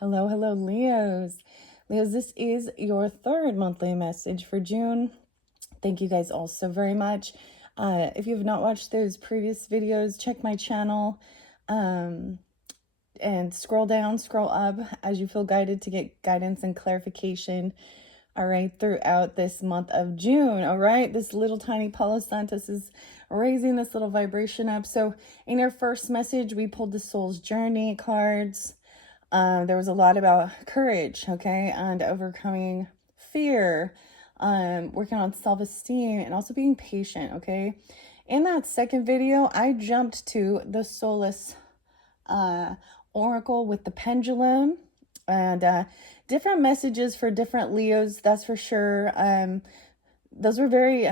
Hello, hello, Leos. Leos, this is your third monthly message for June. Thank you guys all so very much. If you have not watched those previous videos, check my channel and scroll down, scroll up as you feel guided to get guidance and clarification. All right, throughout this month of June. All right, this little tiny Palo Santos is raising this little vibration up. So in your first message, we pulled the Soul's Journey cards. There was a lot about courage, okay, and overcoming fear, working on self-esteem, and also being patient, okay. In that second video, I jumped to the Soulless Oracle with the pendulum, and different messages for different Leos, that's for sure. Those were very,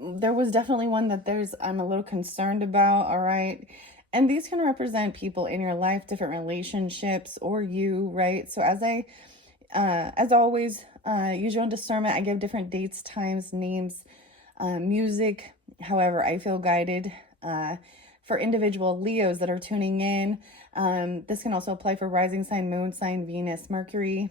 there was definitely one that I'm a little concerned about, all right. And these can represent people in your life, different relationships, or you, right? So as always, use your own discernment. I give different dates, times, names, music. However, I feel guided for individual Leos that are tuning in. This can also apply for rising sign, moon sign, Venus, Mercury,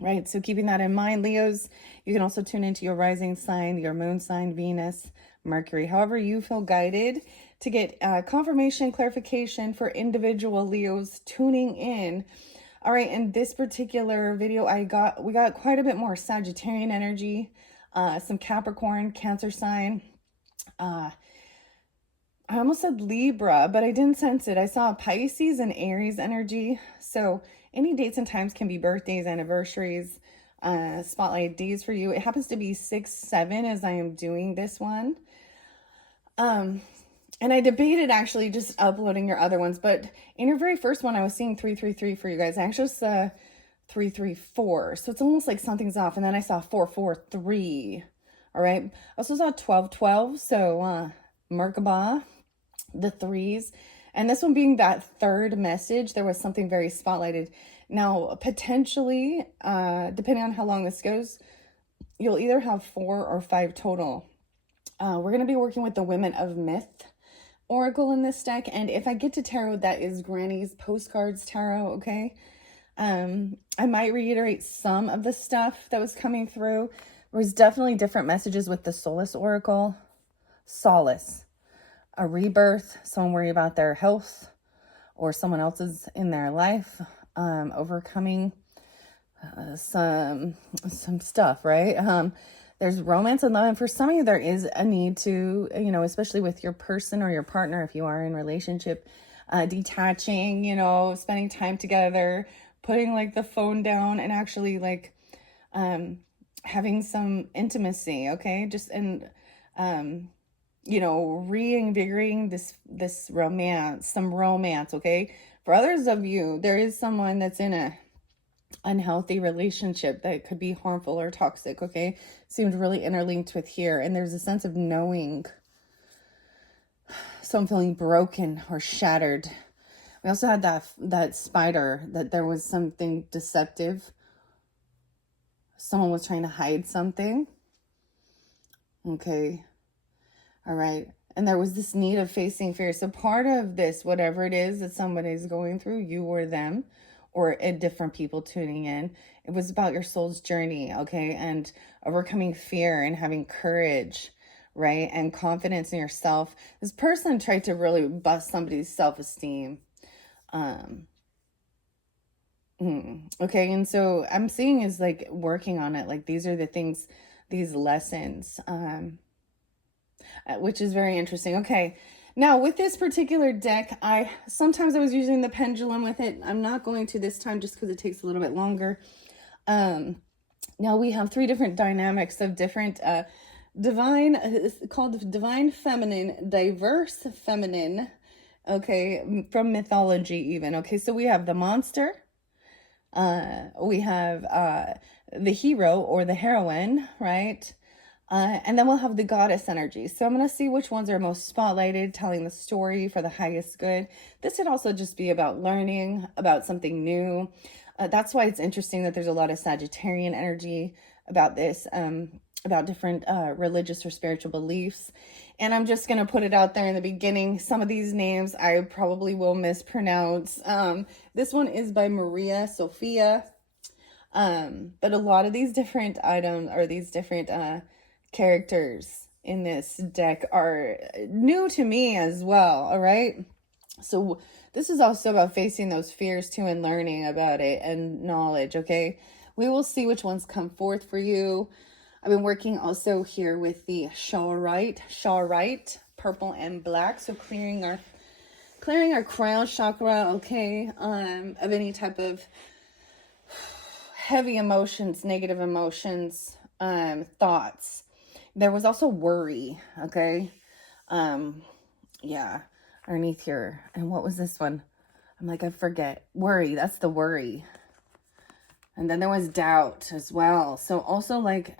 right? So keeping that in mind, Leos, you can also tune into your rising sign, your moon sign, Venus, Mercury, however you feel guided to get confirmation, clarification for individual Leos tuning in. All right, in this particular video, we got quite a bit more Sagittarian energy, some Capricorn, Cancer sign. I almost said Libra, but I didn't sense it. I saw Pisces and Aries energy. So any dates and times can be birthdays, anniversaries, spotlight days for you. It happens to be 6/7 as I am doing this one. And I debated actually just uploading your other ones, but in your very first one, I was seeing 333 for you guys. I actually saw 334, so it's almost like something's off. And then I saw 443. All right. I also saw 1212. So Merkaba, the threes, and this one being that third message, there was something very spotlighted. Now, potentially, depending on how long this goes, you'll either have 4 or 5 total. We're going to be working with the Women of Myth Oracle in this deck, and if I get to tarot, that is Granny's Postcards Tarot, okay? I might reiterate some of the stuff that was coming through. There was definitely different messages with the Soulless Oracle. Solace, a rebirth, someone worried about their health or someone else's in their life, overcoming some stuff, right? There's romance and love, and for some of you, there is a need to, especially with your person or your partner, if you are in relationship, detaching, spending time together, putting like the phone down and actually like having some intimacy, okay? Just and reinvigorating this romance, some romance, okay? For others of you, there is someone that's in a unhealthy relationship that could be harmful or toxic, okay? Seemed really interlinked with here, and there's a sense of knowing, so I'm feeling broken or shattered. We also had that spider, that there was something deceptive. Someone was trying to hide something. Okay. All right. And there was this need of facing fear. So part of this, whatever it is that somebody's going through, you or them, or different people tuning in, it was about your soul's journey, okay? And overcoming fear and having courage, right? And confidence in yourself. This person tried to really bust somebody's self-esteem. Okay, and so I'm seeing is like working on it. Like these are the things, these lessons, which is very interesting. Okay, now with this particular deck, sometimes I was using the pendulum with it. I'm not going to this time just because it takes a little bit longer. Now we have 3 different dynamics of different divine, it's called divine feminine, diverse feminine, okay, from mythology even. Okay, so we have the monster, we have the hero or the heroine, right? And then we'll have the goddess energy. So I'm going to see which ones are most spotlighted, telling the story for the highest good. This could also just be about learning about something new. That's why it's interesting that there's a lot of Sagittarian energy about this, about different religious or spiritual beliefs. And I'm just going to put it out there in the beginning. Some of these names I probably will mispronounce. This one is by Maria Sophia. But a lot of these different items, or these different characters in this deck, are new to me as well. All right. So this is also about facing those fears too, and learning about it, and knowledge. Okay. We will see which ones come forth for you. I've been working also here with the Shawrite, purple and black. So clearing our crown chakra, okay, of any type of heavy emotions, negative emotions, thoughts. There was also worry, okay? Yeah, underneath here. And what was this one? I'm like, I forget. Worry, that's the worry. And then there was doubt as well. So also like,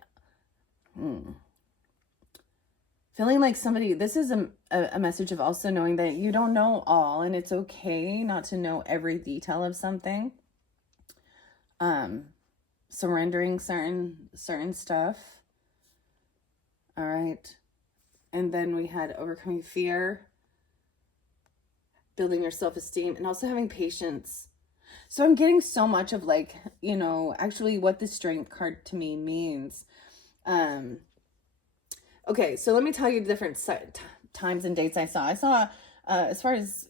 feeling like somebody, this is a message of also knowing that you don't know all, and it's okay not to know every detail of something. Surrendering certain stuff. All right. And then we had overcoming fear, building your self-esteem, and also having patience. So I'm getting so much of like, you know, actually what the strength card to me means. Okay, so let me tell you the different times and dates I saw. I saw, as far as,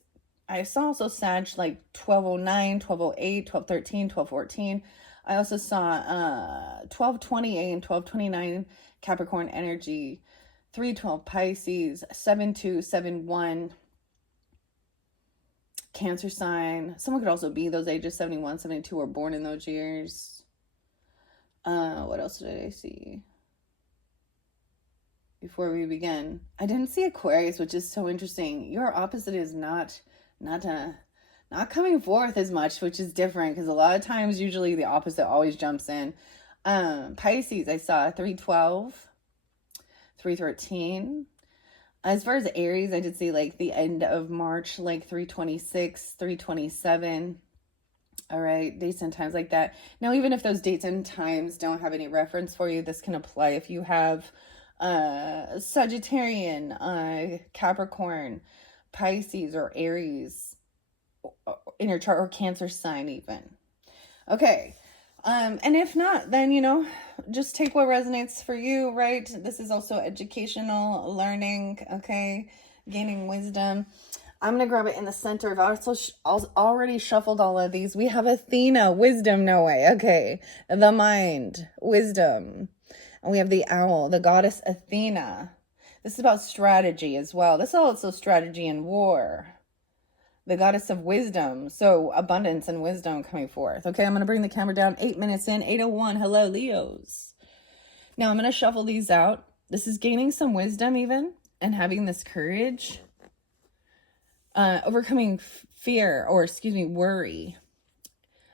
I saw also Sag like 1209, 1208, 1213, 1214. I also saw 1228 and 1229 Capricorn energy, 312 Pisces, 7271 Cancer sign. Someone could also be those ages, 71, 72, were born in those years. What else did I see before we begin? I didn't see Aquarius, which is so interesting. Your opposite is not coming forth as much, which is different, because a lot of times usually the opposite always jumps in. Pisces, I saw 312, 313. As far as Aries, I did see like the end of March, like 326, 327. All right, dates and times like that. Now, even if those dates and times don't have any reference for you, this can apply if you have Sagittarian, Capricorn, Pisces, or Aries in your chart, or Cancer sign even. Okay. And if not, then, you know, just take what resonates for you, right? This is also educational, learning, okay? Gaining wisdom. I'm going to grab it in the center. I've already shuffled all of these. We have Athena, wisdom, no way. Okay. The mind, wisdom. And we have the owl, the goddess Athena. This is about strategy as well. This is also strategy in war. The goddess of wisdom. So abundance and wisdom coming forth. Okay, I'm going to bring the camera down. 8 minutes in, 8:01. Hello, Leos. Now I'm going to shuffle these out. This is gaining some wisdom even, and having this courage. Overcoming fear, or excuse me, worry.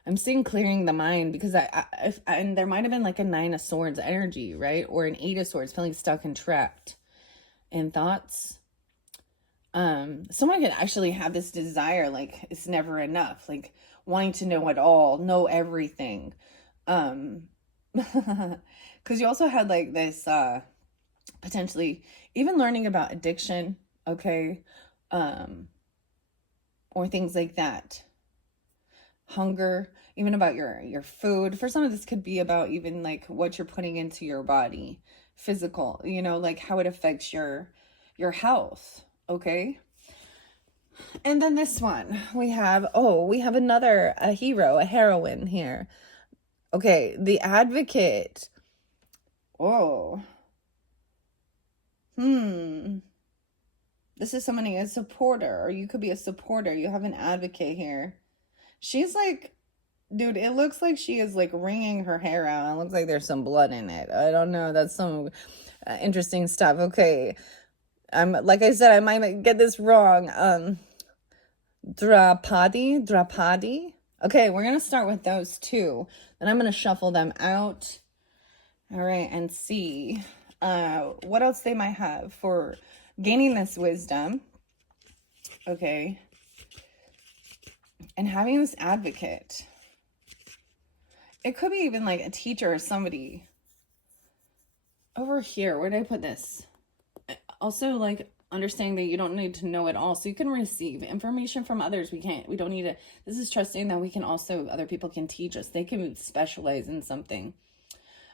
I'm seeing clearing the mind, because and there might have been like a 9 of Swords energy, right? Or an 8 of Swords, feeling stuck and trapped in thoughts. Someone could actually have this desire, like it's never enough, like wanting to know it all, know everything. Because you also had like this, potentially even learning about addiction, okay, or things like that. Hunger, even about your food. For some of this could be about even like what you're putting into your body, physical, you know, like how it affects your health. Okay. And then this one, we have another, a hero, a heroine here. Okay. The Advocate. Oh. This is somebody, a supporter, or you could be a supporter. You have an advocate here. She's like, dude, it looks like she is like wringing her hair out. It looks like there's some blood in it. I don't know. That's some interesting stuff. Okay. Like I said, I might get this wrong. Drapadi. Okay, we're going to start with those two. Then I'm going to shuffle them out. All right, and see what else they might have for gaining this wisdom. Okay. And having this advocate. It could be even like a teacher or somebody. over here, where did I put this? Also, like, understanding that you don't need to know it all, so you can receive information from others. We don't need to, this is trusting that we can also, other people can teach us. They can specialize in something.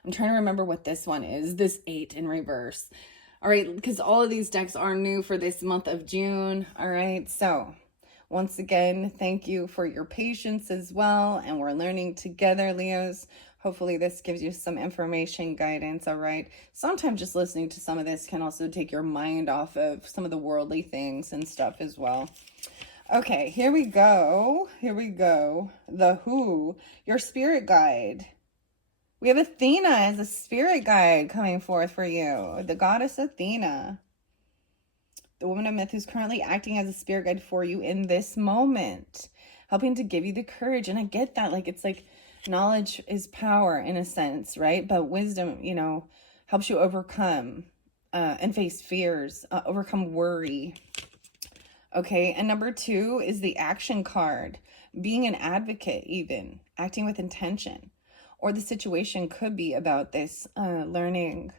I'm trying to remember what this one is. This 8 in reverse. All right, because all of these decks are new for this month of June. All right, so once again, thank you for your patience as well. And we're learning together, Leos. Hopefully this gives you some information, guidance, all right? Sometimes just listening to some of this can also take your mind off of some of the worldly things and stuff as well. Okay, here we go. Here we go. The Who, your spirit guide. We have Athena as a spirit guide coming forth for you. The goddess Athena. The woman of myth who's currently acting as a spirit guide for you in this moment. Helping to give you the courage. And I get that. Like, it's like knowledge is power in a sense, right? But wisdom, you know, helps you overcome and face fears. Overcome worry. Okay, and number 2 is the action card. Being an advocate even. Acting with intention. Or the situation could be about this learning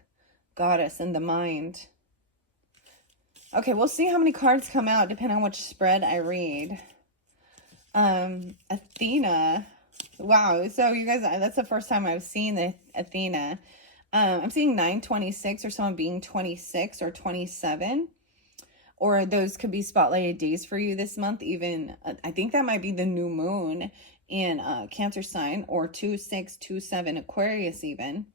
goddess in the mind. Okay, we'll see how many cards come out depending on which spread I read. Athena. Wow, so you guys, that's the first time I've seen the Athena. I'm seeing 926 or someone being 26 or 27. Or those could be spotlighted days for you this month. Even, I think that might be the new moon in Cancer sign, or 2627 Aquarius even.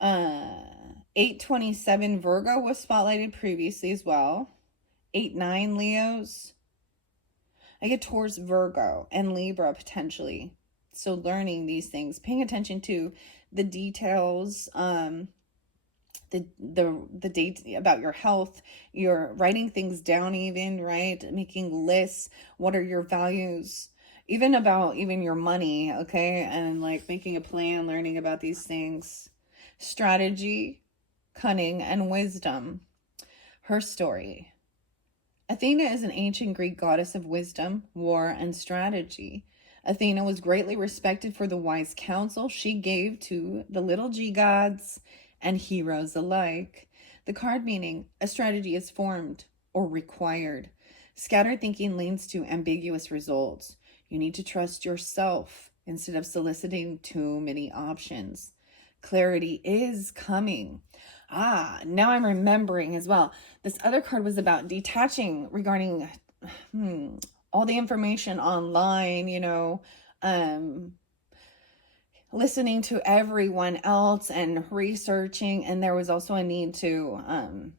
827 Virgo was spotlighted previously as well. 8-9 Leos. I get towards Virgo and Libra potentially. So learning these things, paying attention to the details, the date about your health, you're writing things down even, right? Making lists. What are your values? Even about your money, okay? And like making a plan, learning about these things. Strategy, cunning, and wisdom. Her story. Athena is an ancient Greek goddess of wisdom, war, and strategy. Athena was greatly respected for the wise counsel she gave to the little G gods and heroes alike. The card meaning, a strategy is formed or required. Scattered thinking leads to ambiguous results. You need to trust yourself instead of soliciting too many options. Clarity is coming. Now I'm remembering as well. This other card was about detaching regarding all the information online, you know, listening to everyone else and researching. And there was also a need to,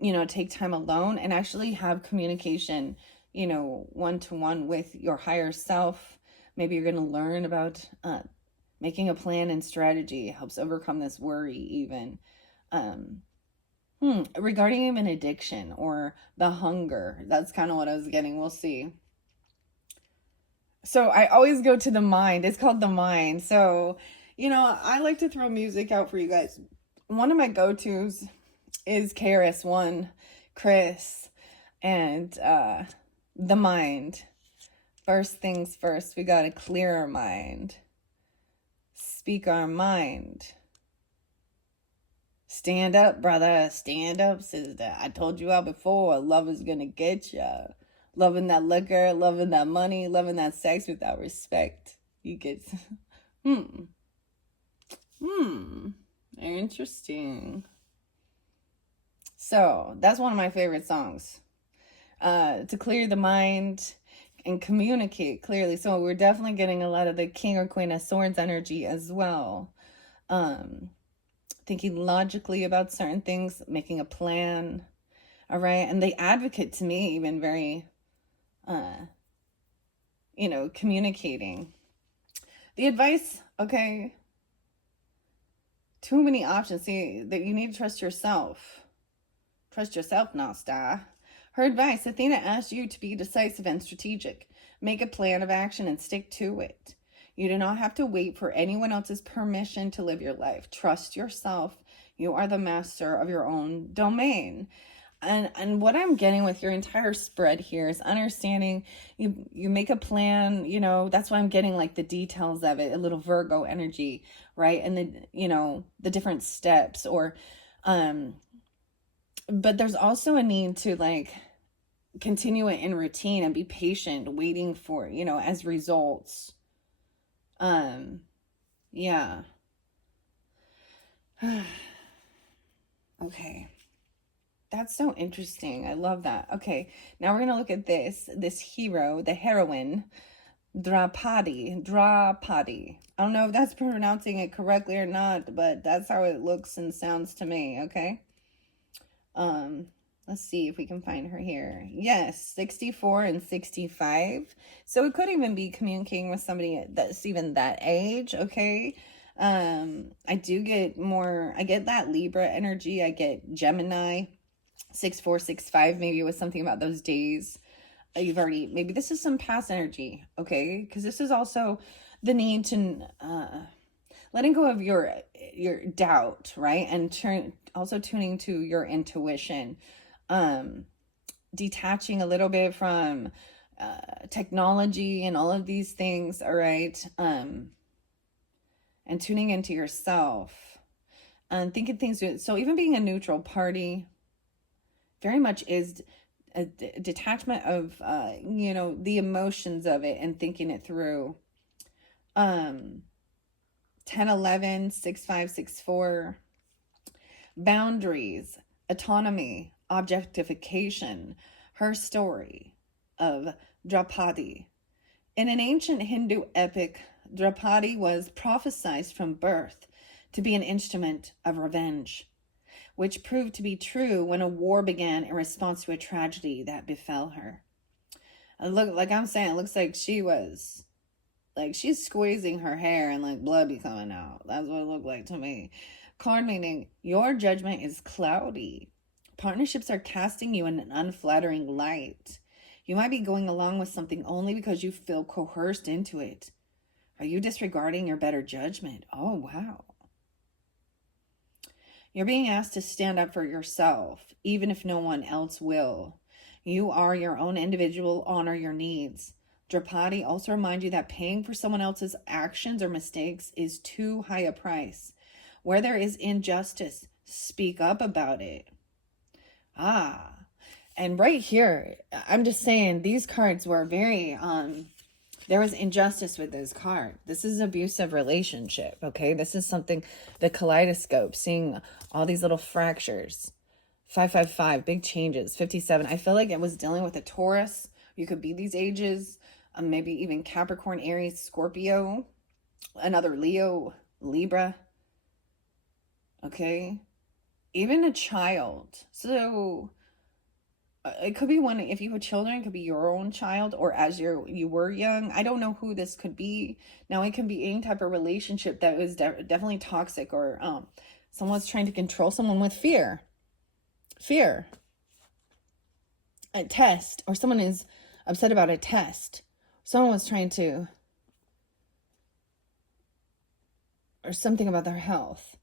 you know, take time alone and actually have communication, you know, one-to-one with your higher self. Maybe you're going to learn about making a plan and strategy. It helps overcome this worry even. Regarding even addiction or the hunger. That's kind of what I was getting. We'll see. So I always go to the mind. It's called the mind. So, you know, I like to throw music out for you guys. One of my go-tos is KRS-One, Chris, and the mind. First things first, we got to clear our mind. Speak our mind. Stand up, brother. Stand up, sister. I told you out before, love is going to get ya. Loving that liquor, loving that money, loving that sex without respect. You get... Interesting. So, that's one of my favorite songs. To clear the mind and communicate clearly. So, we're definitely getting a lot of the King or Queen of Swords energy as well. Thinking logically about certain things, making a plan. All right. And the advocate to me, even very, you know, communicating. The advice, okay. Too many options. See, that you need to trust yourself. Trust yourself, Nasta. Her advice, Athena asked you to be decisive and strategic. Make a plan of action and stick to it. You do not have to wait for anyone else's permission to live your life. Trust yourself. You are the master of your own domain. And what I'm getting with your entire spread here is understanding you make a plan, you know, that's why I'm getting like the details of it, a little Virgo energy, right? And the, you know, the different steps or um but there's also a need to like continue it in routine and be patient, waiting for, you know, as results. Um yeah. Okay. That's so interesting. I love that. Okay, now we're gonna look at this hero, the heroine, Draupadi. I don't know if that's pronouncing it correctly or not, but that's how it looks and sounds to me, okay? Um, let's see if we can find her here. Yes, 64 and 65. So it could even be communicating with somebody that's even that age, okay? I do get more, I get that Libra energy, I get Gemini, 6465, maybe it was something about those days. You've already, maybe this is some past energy, okay? Because this is also the need to letting go of your doubt, right? And also tuning to your intuition, detaching a little bit from technology and all of these things, all right? And tuning into yourself and thinking things through. So even being a neutral party very much is a detachment of you know, the emotions of it and thinking it through. 10 11 6 5 6 4, boundaries, autonomy, objectification. Her story of Draupadi. In an ancient Hindu epic, Draupadi was prophesied from birth to be an instrument of revenge, which proved to be true when a war began in response to a tragedy that befell her. And look, like I'm saying, it looks like she was, like she's squeezing her hair and like blood be coming out. That's what it looked like to me. Card meaning, your judgment is cloudy. Partnerships are casting you in an unflattering light. You might be going along with something only because you feel coerced into it. Are you disregarding your better judgment? Oh, wow. You're being asked to stand up for yourself, even if no one else will. You are your own individual, honor your needs. Draupadi also reminds you that paying for someone else's actions or mistakes is too high a price. Where there is injustice, speak up about it. And right here, I'm just saying these cards were very, there was injustice with this card. This is abusive relationship, okay? This is something, the kaleidoscope, seeing all these little fractures. 555, big changes. 57, I feel like it was dealing with a Taurus. You could be these ages, maybe even Capricorn, Aries, Scorpio, another Leo, Libra, okay? Even a child. So it could be one, if you have children, it could be your own child, or as you were young. I don't know who this could be. Now it can be any type of relationship that was definitely toxic, or someone's trying to control someone with fear, a test, or someone is upset about a test, someone was trying to, or something about their health.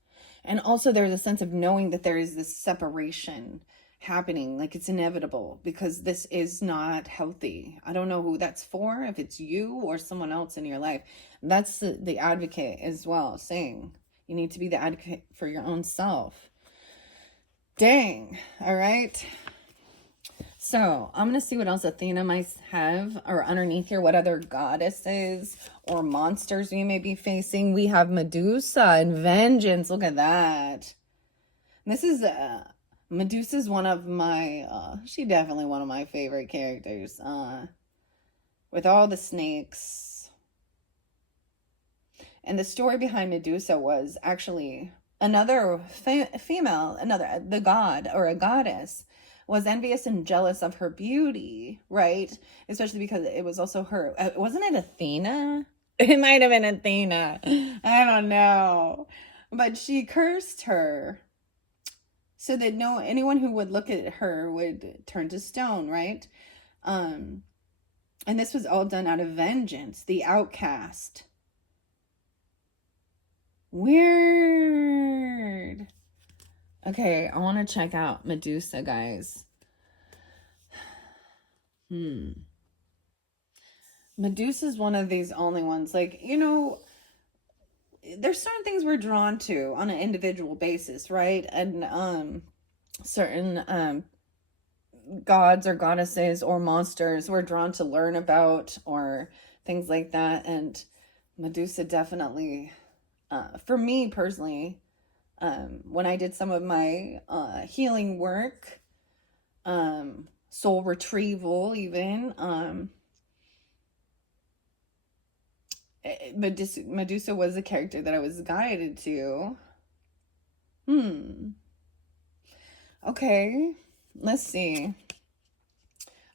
And also there's a sense of knowing that there is this separation happening, like it's inevitable, because this is not healthy. I don't know who that's for, if it's you or someone else in your life. That's the advocate as well, saying you need to be the advocate for your own self. Dang. All right. So I'm going to see what else Athena might have, or underneath here, what other goddesses or monsters we may be facing. We have Medusa and vengeance. Look at that. This is Medusa's one of my, she definitely one of my favorite characters. With all the snakes. And the story behind Medusa was actually another female, the god or a goddess, was envious and jealous of her beauty, right? Especially because it was also her. Wasn't it Athena? It might have been Athena. I don't know. But she cursed her so that anyone who would look at her would turn to stone, right? And this was all done out of vengeance, the outcast. Weird. Okay, I want to check out Medusa, guys. Medusa's one of these only ones. Like, there's certain things we're drawn to on an individual basis, right? And certain gods or goddesses or monsters we're drawn to learn about or things like that. And Medusa definitely, for me personally, when I did some of my healing work, soul retrieval, even, Medusa was a character that I was guided to. Okay, let's see.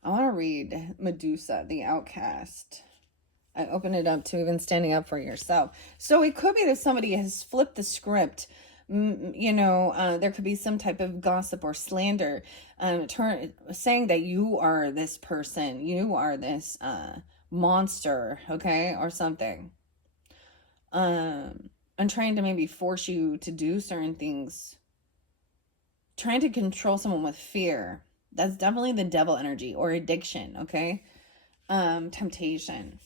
I want to read Medusa, the Outcast. I open it up to even standing up for yourself. So it could be that somebody has flipped the script. There could be some type of gossip or slander, saying that you are this person, you are this monster, okay, or something. I'm trying to maybe force you to do certain things, trying to control someone with fear. That's definitely the devil energy or addiction, okay? Temptation.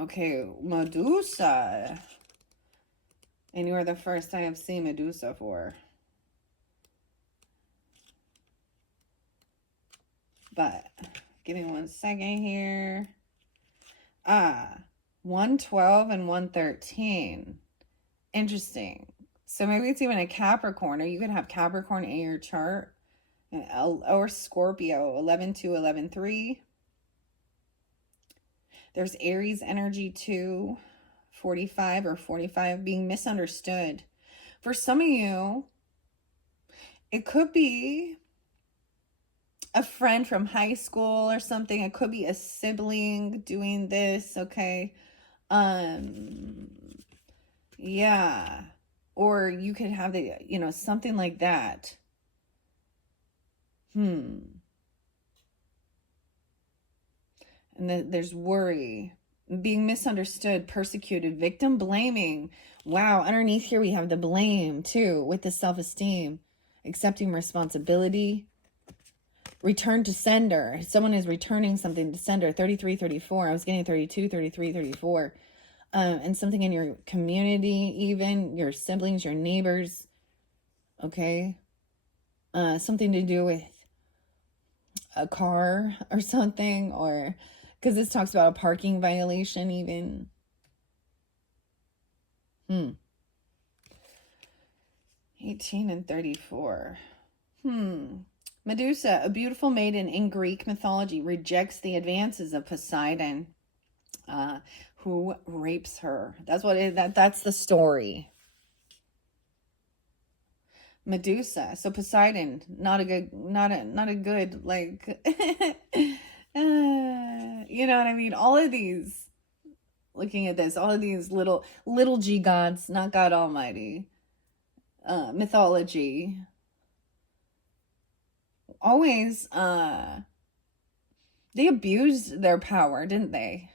Okay, Medusa. And you are the first I have seen Medusa for. But give me 1 second here. 112 and 113. Interesting. So maybe it's even a Capricorn, or you could have Capricorn in your chart, or Scorpio, 11-2, 11-3. There's Aries energy too, 45 or 45, being misunderstood. For some of you, it could be a friend from high school or something. It could be a sibling doing this, okay? Yeah. Or you could have something like that. And then there's worry, being misunderstood, persecuted, victim blaming. Wow, underneath here we have the blame too, with the self-esteem, accepting responsibility, return to sender. Someone is returning something to sender. 33, 34. I was getting 32, 33, 34. And something in your community, even your siblings, your neighbors. Okay. Something to do with a car or something, or because this talks about a parking violation even. 18 and 34. Medusa, a beautiful maiden in Greek mythology, rejects the advances of Poseidon, who rapes her. That's the story. Medusa, so Poseidon, not a good like you know what I mean? All of these, looking at this, all of these little g gods, not God Almighty, mythology, always they abused their power, didn't they?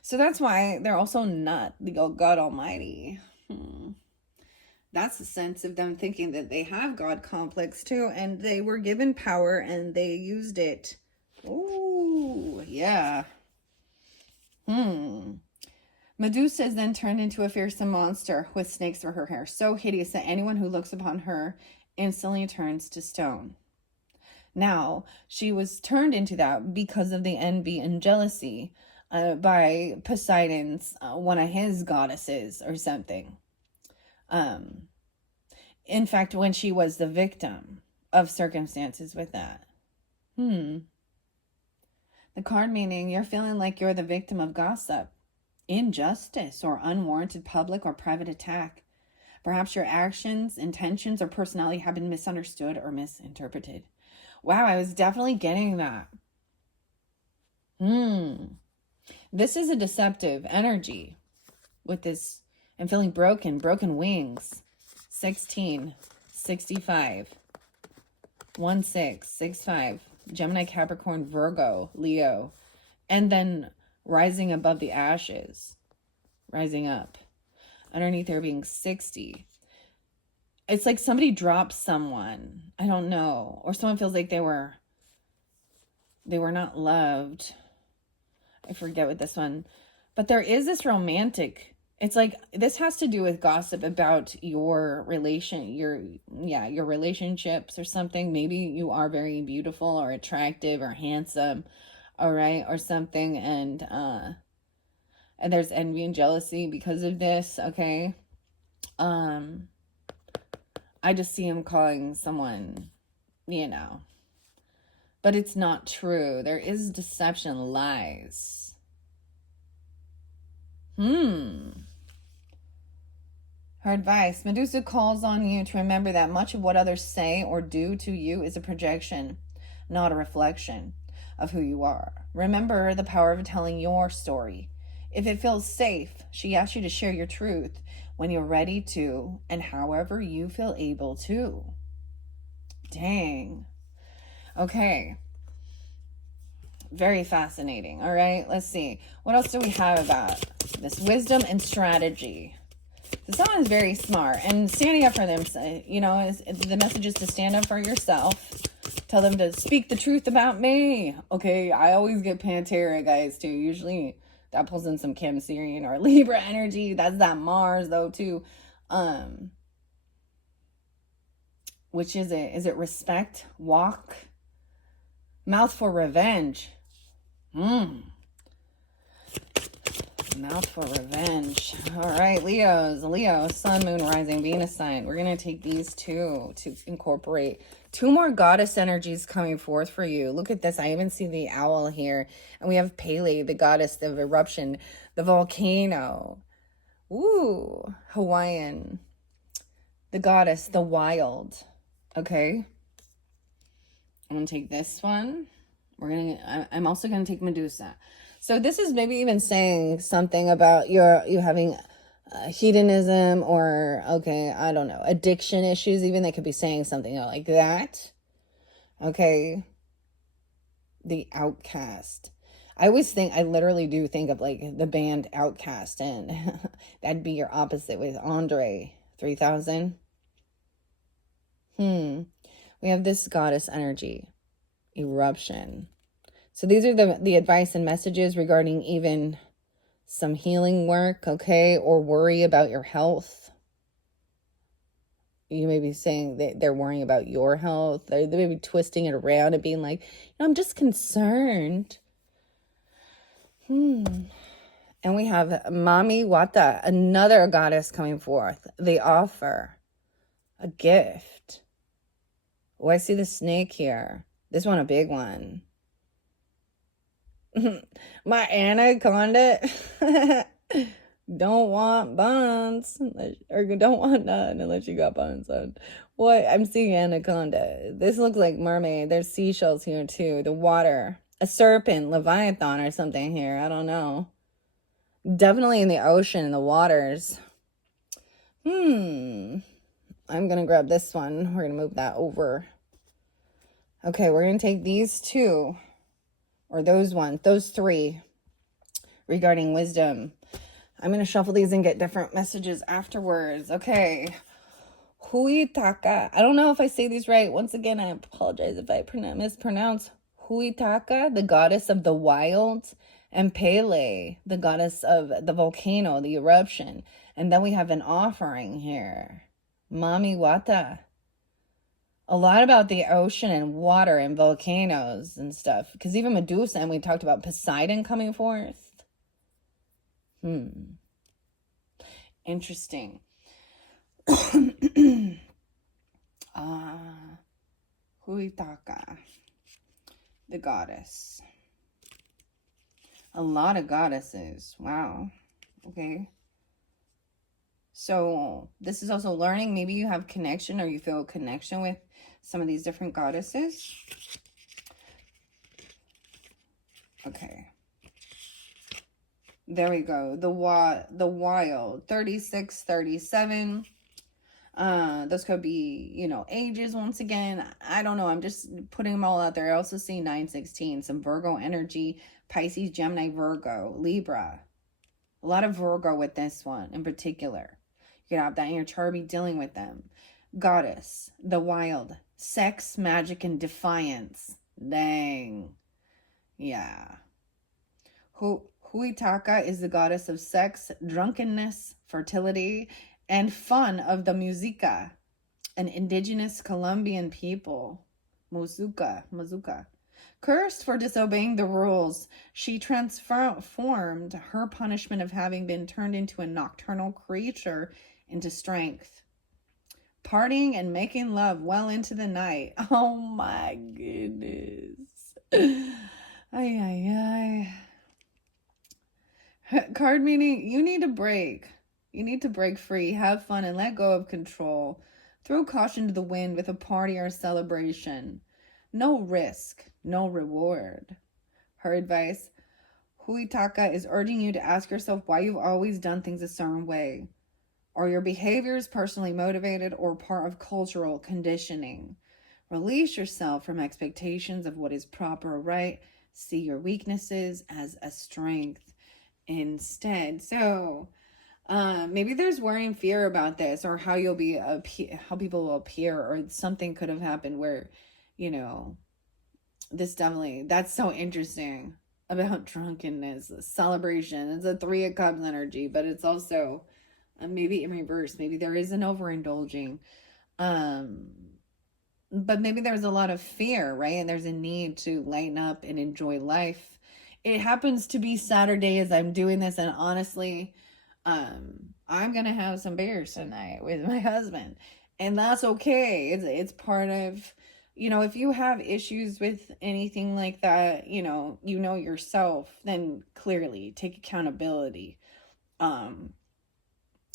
So that's why they're also not the God Almighty. That's the sense of them thinking that they have God complex too, and they were given power and they used it. Oh, yeah. Medusa is then turned into a fearsome monster with snakes for her hair, so hideous that anyone who looks upon her instantly turns to stone. Now, she was turned into that because of the envy and jealousy by Poseidon's, one of his goddesses or something. In fact, when she was the victim of circumstances with that. The card meaning you're feeling like you're the victim of gossip, injustice, or unwarranted public or private attack. Perhaps your actions, intentions, or personality have been misunderstood or misinterpreted. Wow, I was definitely getting that. This is a deceptive energy with this. I'm feeling broken wings. 16, 65, 1665, Gemini, Capricorn, Virgo, Leo, and then rising above the ashes, rising up. Underneath there being 60. It's like somebody dropped someone. I don't know. Or someone feels like they were not loved. I forget what this one. But there is this romantic. It's like this has to do with gossip about your your relationships or something. Maybe you are very beautiful or attractive or handsome, all right, or something, and there's envy and jealousy because of this, okay? Um I just see him calling someone, you know, but it's not true. There is deception, lies. Her advice: Medusa calls on you to remember that much of what others say or do to you is a projection, not a reflection of who you are. Remember the power of telling your story. If it feels safe, she asks you to share your truth when you're ready to and however you feel able to. Dang. Okay. Very fascinating. All right, let's see. What else do we have about this? Wisdom and strategy. So someone is very smart and standing up for them, you know, the message is to stand up for yourself. Tell them to speak the truth about me. Okay, I always get Pantera guys too. Usually that pulls in some Cancerian or Libra energy. That's that Mars though too. Which is it? Is it respect? Walk? Mouth for revenge. Mouth for revenge. All right, Leos. Leo, Sun, Moon, Rising, Venus sign. We're going to take these two to incorporate. Two more goddess energies coming forth for you. Look at this. I even see the owl here. And we have Pele, the goddess of eruption, the volcano. Ooh, Hawaiian. The goddess, the wild. Okay. I'm going to take this one. I'm also going to take Medusa. So this is maybe even saying something about you having hedonism or, okay, I don't know, addiction issues. Even they could be saying something like that. Okay. The Outcast. I literally do think of like the band Outcast, and that'd be your opposite with Andre 3000. We have this goddess energy, eruption. So these are the advice and messages regarding even some healing work, okay, or worry about your health. You may be saying that they're worrying about your health. They may be twisting it around and being like, I'm just concerned. And we have Mami Wata, another goddess coming forth. The offer, a gift. Oh, I see the snake here. This one, a big one. My anaconda don't want buns, or don't want none unless you got buns on. What? I'm seeing anaconda. This looks like mermaid. There's seashells here too. The water. A serpent, Leviathan or something here. I don't know. Definitely in the ocean, in the waters. I'm going to grab this one. We're going to move that over. Okay, we're going to take these two. Or those three regarding wisdom. I'm going to shuffle these and get different messages afterwards. Okay. Huitaka. I don't know if I say these right. Once again, I apologize if I mispronounce. Huitaka, the goddess of the wild, and Pele, the goddess of the volcano, the eruption. And then we have an offering here. Mami Wata. A lot about the ocean and water and volcanoes and stuff. Because even Medusa, and we talked about Poseidon coming forth. Interesting. Huitaka, the goddess. A lot of goddesses. Wow. Okay. So this is also learning. Maybe you have connection, or you feel a connection with some of these different goddesses. Okay. There we go. The wild. 36, 37. Those could be, you know, ages once again. I don't know. I'm just putting them all out there. I also see 916. Some Virgo energy. Pisces, Gemini, Virgo, Libra. A lot of Virgo with this one in particular. You could have that in your chart, be dealing with them. Goddess, the wild, sex, magic, and defiance. Dang. Yeah. Huitaka is the goddess of sex, drunkenness, fertility, and fun of the musica, an indigenous Colombian people. Mazuka. Cursed for disobeying the rules, she transformed her punishment of having been turned into a nocturnal creature into strength. Partying and making love well into the night. Oh my goodness. Ay. Card meaning you need to break. You need to break free, have fun, and let go of control. Throw caution to the wind with a party or a celebration. No risk, no reward. Her advice, Huitaka is urging you to ask yourself why you've always done things a certain way. Are your behaviors personally motivated or part of cultural conditioning? Release yourself from expectations of what is proper or right. See your weaknesses as a strength instead. So maybe there's worry and fear about this, or how you'll be how people will appear, or something could have happened where, you know, this definitely, that's so interesting about drunkenness, celebration. It's a 3 of Cups energy, but it's also maybe in reverse. Maybe there is an overindulging, but maybe there's a lot of fear, right? And there's a need to lighten up and enjoy life. It happens to be Saturday as I'm doing this, and honestly, I'm gonna have some beers tonight with my husband, and that's okay. It's part of, you know, if you have issues with anything like that, you know yourself, then clearly take accountability.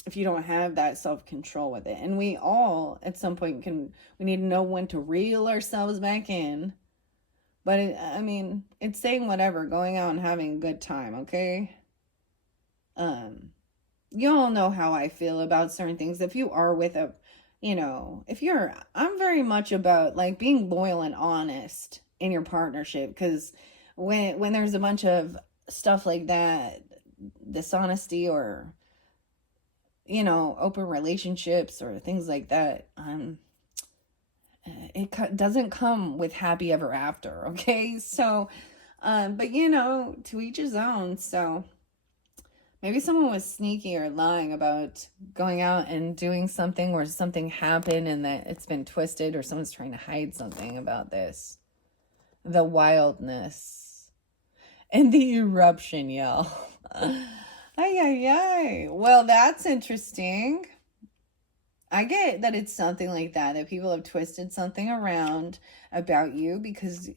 If you don't have that self-control with it, and we all at some point we need to know when to reel ourselves back in. But it's saying whatever, going out and having a good time, okay? You all know how I feel about certain things. If you are with I'm very much about like being loyal and honest in your partnership, because when there's a bunch of stuff like that, dishonesty, or open relationships or things like that, it doesn't come with happy ever after, okay? So but to each his own. So maybe someone was sneaky or lying about going out and doing something, or something happened and that it's been twisted, or someone's trying to hide something about this. The wildness and the eruption, y'all. Ay. Well, that's interesting. I get that it's something like that people have twisted something around about you because,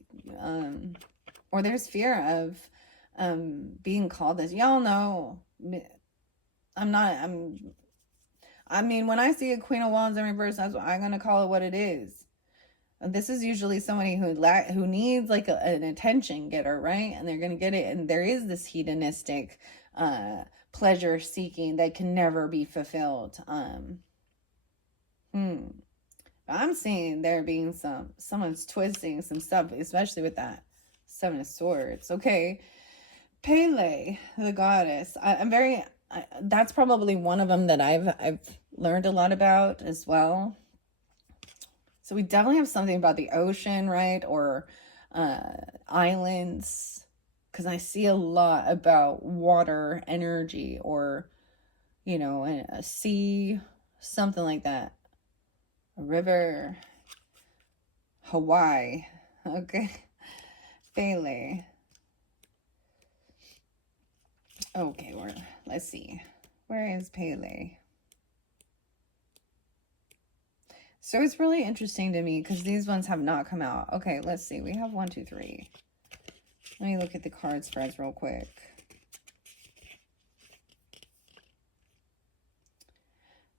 or there's fear of being called this. Y'all know, when I see a Queen of Wands in reverse, I'm going to call it what it is. This is usually somebody who needs like an attention getter, right? And they're going to get it. And there is this hedonistic pleasure seeking that can never be fulfilled. I'm seeing there being someone's twisting some stuff, especially with that 7 of Swords. Okay. Pele, the goddess. That's probably one of them that I've learned a lot about as well. So we definitely have something about the ocean, right? Or islands, because I see a lot about water energy, or a sea, something like that. A river. Hawaii. Okay. Pele. Okay, let's see. Where is Pele? So it's really interesting to me because these ones have not come out. Okay, let's see. We have 1, 2, 3. Let me look at the card spreads real quick.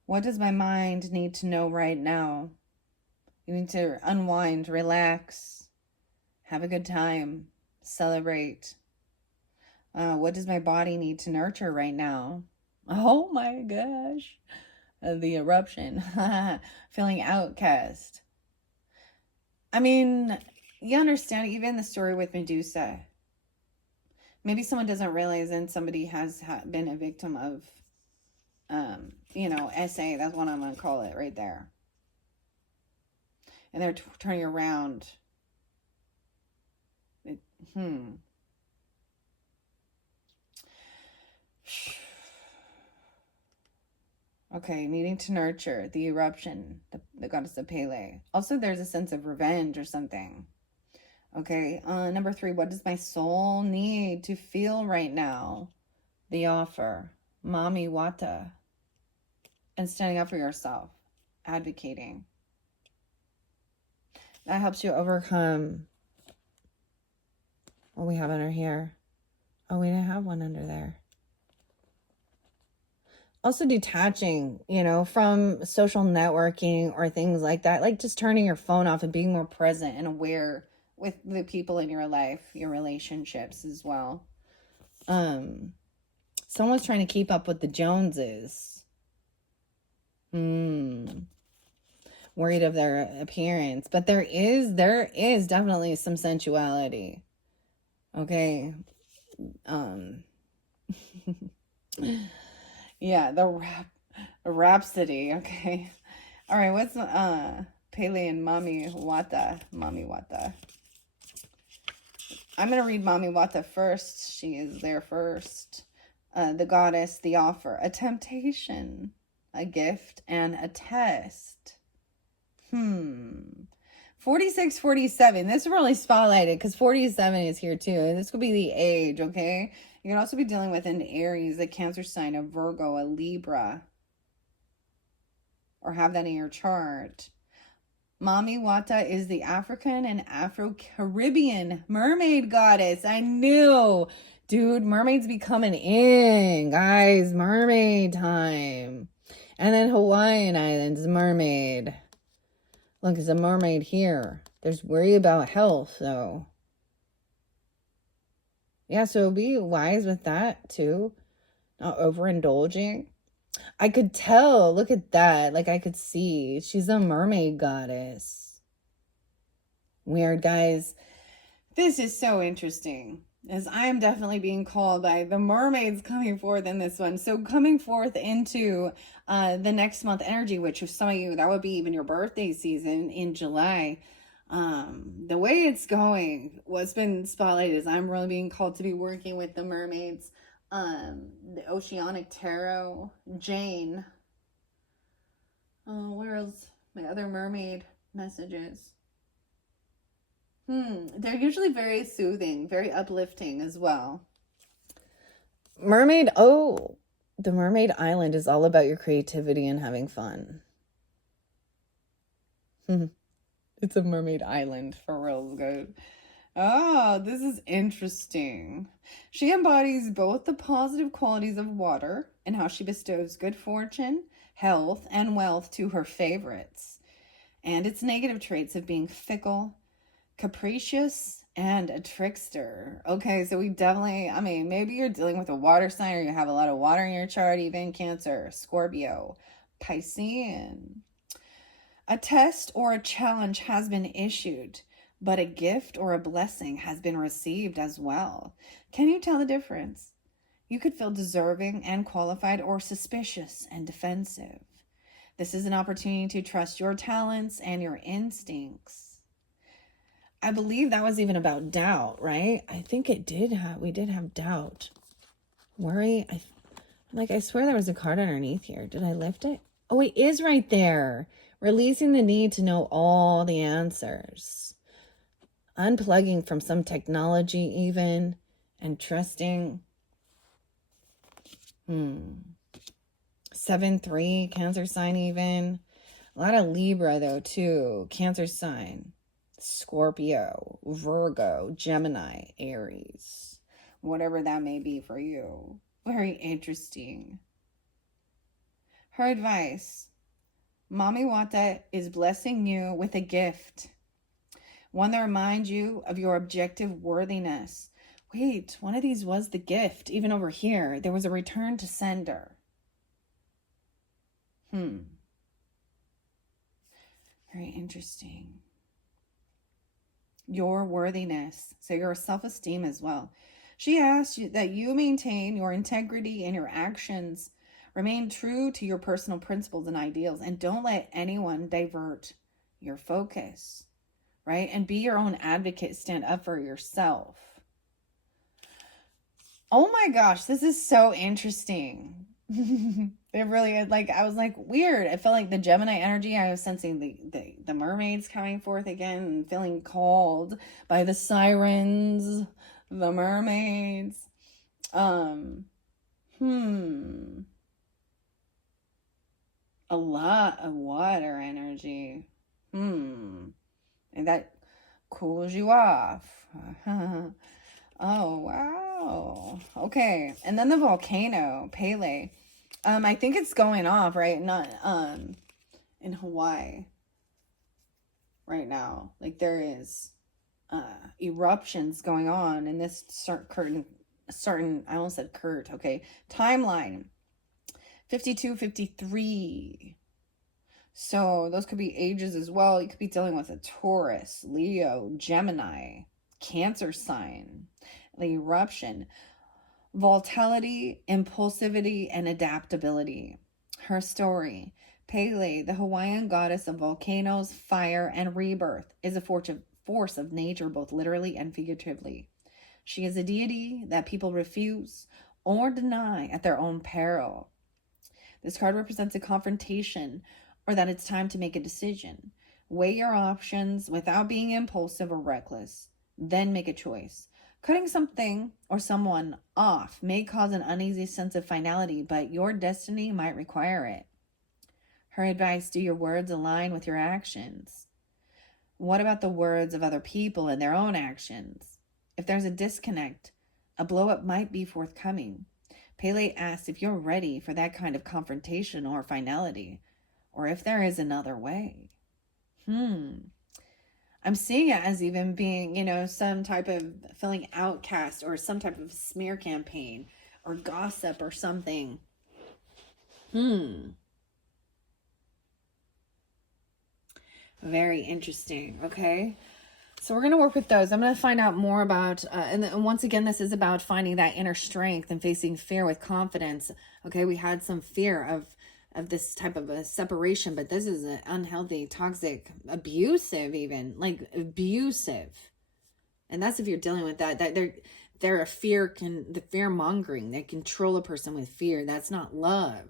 What does my mind need to know right now? You need to unwind, relax, have a good time, celebrate. What does my body need to nurture right now? Oh my gosh. The eruption. Feeling outcast. You understand, even the story with Medusa. Maybe someone doesn't realize, and somebody has been a victim of, SA. That's what I'm going to call it right there. and they're turning around. Okay, needing to nurture the eruption, the goddess of Pele. Also, there's a sense of revenge or something. Okay, number 3, what does my soul need to feel right now? The offer, Mami Wata, and standing up for yourself, advocating. That helps you overcome what we have under here. Oh, we didn't have one under there. Also detaching, from social networking or things like that, like just turning your phone off and being more present and aware with the people in your life, your relationships as well. Someone's trying to keep up with the Joneses. Worried of their appearance, but there is definitely some sensuality. Okay. Yeah, the rhapsody. Okay. All right, what's Pele and Mami Wata? I'm going to read Mami Wata first. She is there first. The goddess, the offer, a temptation, a gift, and a test. 46, 47. This is really spotlighted because 47 is here too. This could be the age, okay? You can also be dealing with an Aries, a Cancer sign, a Virgo, a Libra, or have that in your chart. Mami Wata is the African and Afro-Caribbean mermaid goddess. I knew. Dude, mermaids be coming in. Guys, mermaid time. And then Hawaiian Islands, mermaid. Look, there's a mermaid here. There's worry about health, though. Yeah, so be wise with that, too. Not overindulging. I could tell. Look at that. Like, I could see. She's a mermaid goddess. Weird, guys. This is so interesting, as I am definitely being called by the mermaids coming forth in this one. So coming forth into the next month energy, which for some of you, that would be even your birthday season in July. The way it's going, what's been spotlighted is I'm really being called to be working with the mermaids. The Oceanic Tarot, Jane. Where else? My other mermaid messages. They're usually very soothing, very uplifting as well. Mermaid, the Mermaid Island is all about your creativity and having fun. It's a mermaid island, for real good. Oh, this is interesting. She embodies both the positive qualities of water and how she bestows good fortune, health, and wealth to her favorites, and its negative traits of being fickle, capricious, and a trickster. Okay, so we definitely, maybe you're dealing with a water sign or you have a lot of water in your chart, even Cancer, Scorpio, Piscean. A test or a challenge has been issued, but a gift or a blessing has been received as well. Can you tell the difference? You could feel deserving and qualified, or suspicious and defensive. This is an opportunity to trust your talents and your instincts. I believe that was even about doubt, right? I think we did have doubt. Worry. I swear there was a card underneath here. Did I lift it? Oh, it is right there. Releasing the need to know all the answers. Unplugging from some technology even, and trusting. 7-3, Cancer sign even. A lot of Libra though too. Cancer sign. Scorpio, Virgo, Gemini, Aries. Whatever that may be for you. Very interesting. Her advice. Mami Wata is blessing you with a gift. One that reminds you of your objective worthiness. Wait, one of these was the gift. Even over here, there was a return to sender. Very interesting. Your worthiness. So your self-esteem as well. She asks you that you maintain your integrity in your actions. Remain true to your personal principles and ideals, and don't let anyone divert your focus, right? And be your own advocate. Stand up for yourself. Oh my gosh, this is so interesting. It really, like, I was like, weird. I felt like the Gemini energy. I was sensing the mermaids coming forth again and feeling called by the sirens, the mermaids. Um, a lot of water energy. And that cools you off. Oh, wow. Okay. And then the volcano, Pele. I think it's going off, right? Not in Hawaii right now. Like there is eruptions going on in this certain I almost said Kurt, okay. Timeline 52-53. So those could be ages as well. You could be dealing with a Taurus, Leo, Gemini, Cancer sign, the eruption, volatility, impulsivity, and adaptability. Her story. Pele, the Hawaiian goddess of volcanoes, fire, and rebirth, is a force of nature both literally and figuratively. She is a deity that people refuse or deny at their own peril. This card represents a confrontation, or that it's time to make a decision. Weigh your options without being impulsive or reckless. Then make a choice. Cutting something or someone off may cause an uneasy sense of finality, but your destiny might require it. Her advice: do your words align with your actions? What about the words of other people and their own actions? If there's a disconnect, a blow-up might be forthcoming. Pele asks if you're ready for that kind of confrontation or finality, or if there is another way. I'm seeing it as even being, some type of feeling outcast or some type of smear campaign or gossip or something. Very interesting. Okay. So we're going to work with those. I'm going to find out more about, and once again, this is about finding that inner strength and facing fear with confidence. Okay. We had some fear of this type of a separation, but this is an unhealthy, toxic, abusive, even like abusive. And that's if you're dealing with that they're a the fear mongering, they control a person with fear. That's not love.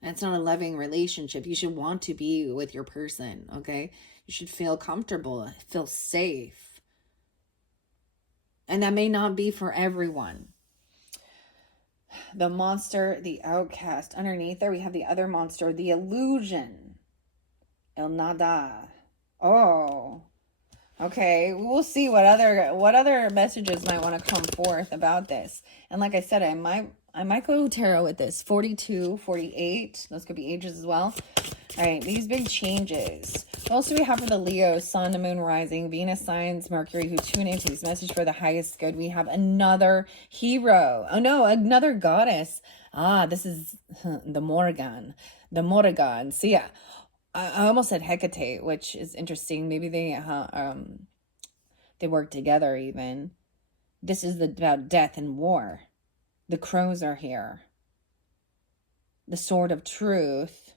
That's not a loving relationship. You should want to be with your person. Okay. You should feel comfortable, feel safe. And that may not be for everyone. The monster, the outcast. Underneath there, we have the other monster, the illusion. El nada. Oh, okay. We will see what other messages might want to come forth about this. And like I said, I might go tarot with this. 42, 48. Those could be ages as well. All right, these big changes. What else do we have for the Leo, Sun, Moon, Rising, Venus signs, Mercury, who tune into this message for the highest good? We have another hero. Oh no, another goddess. This is the Morrigan. The Morrigan. So yeah, I almost said Hecate, which is interesting. Maybe they work together even. This is about death and war. The crows are here. The sword of truth.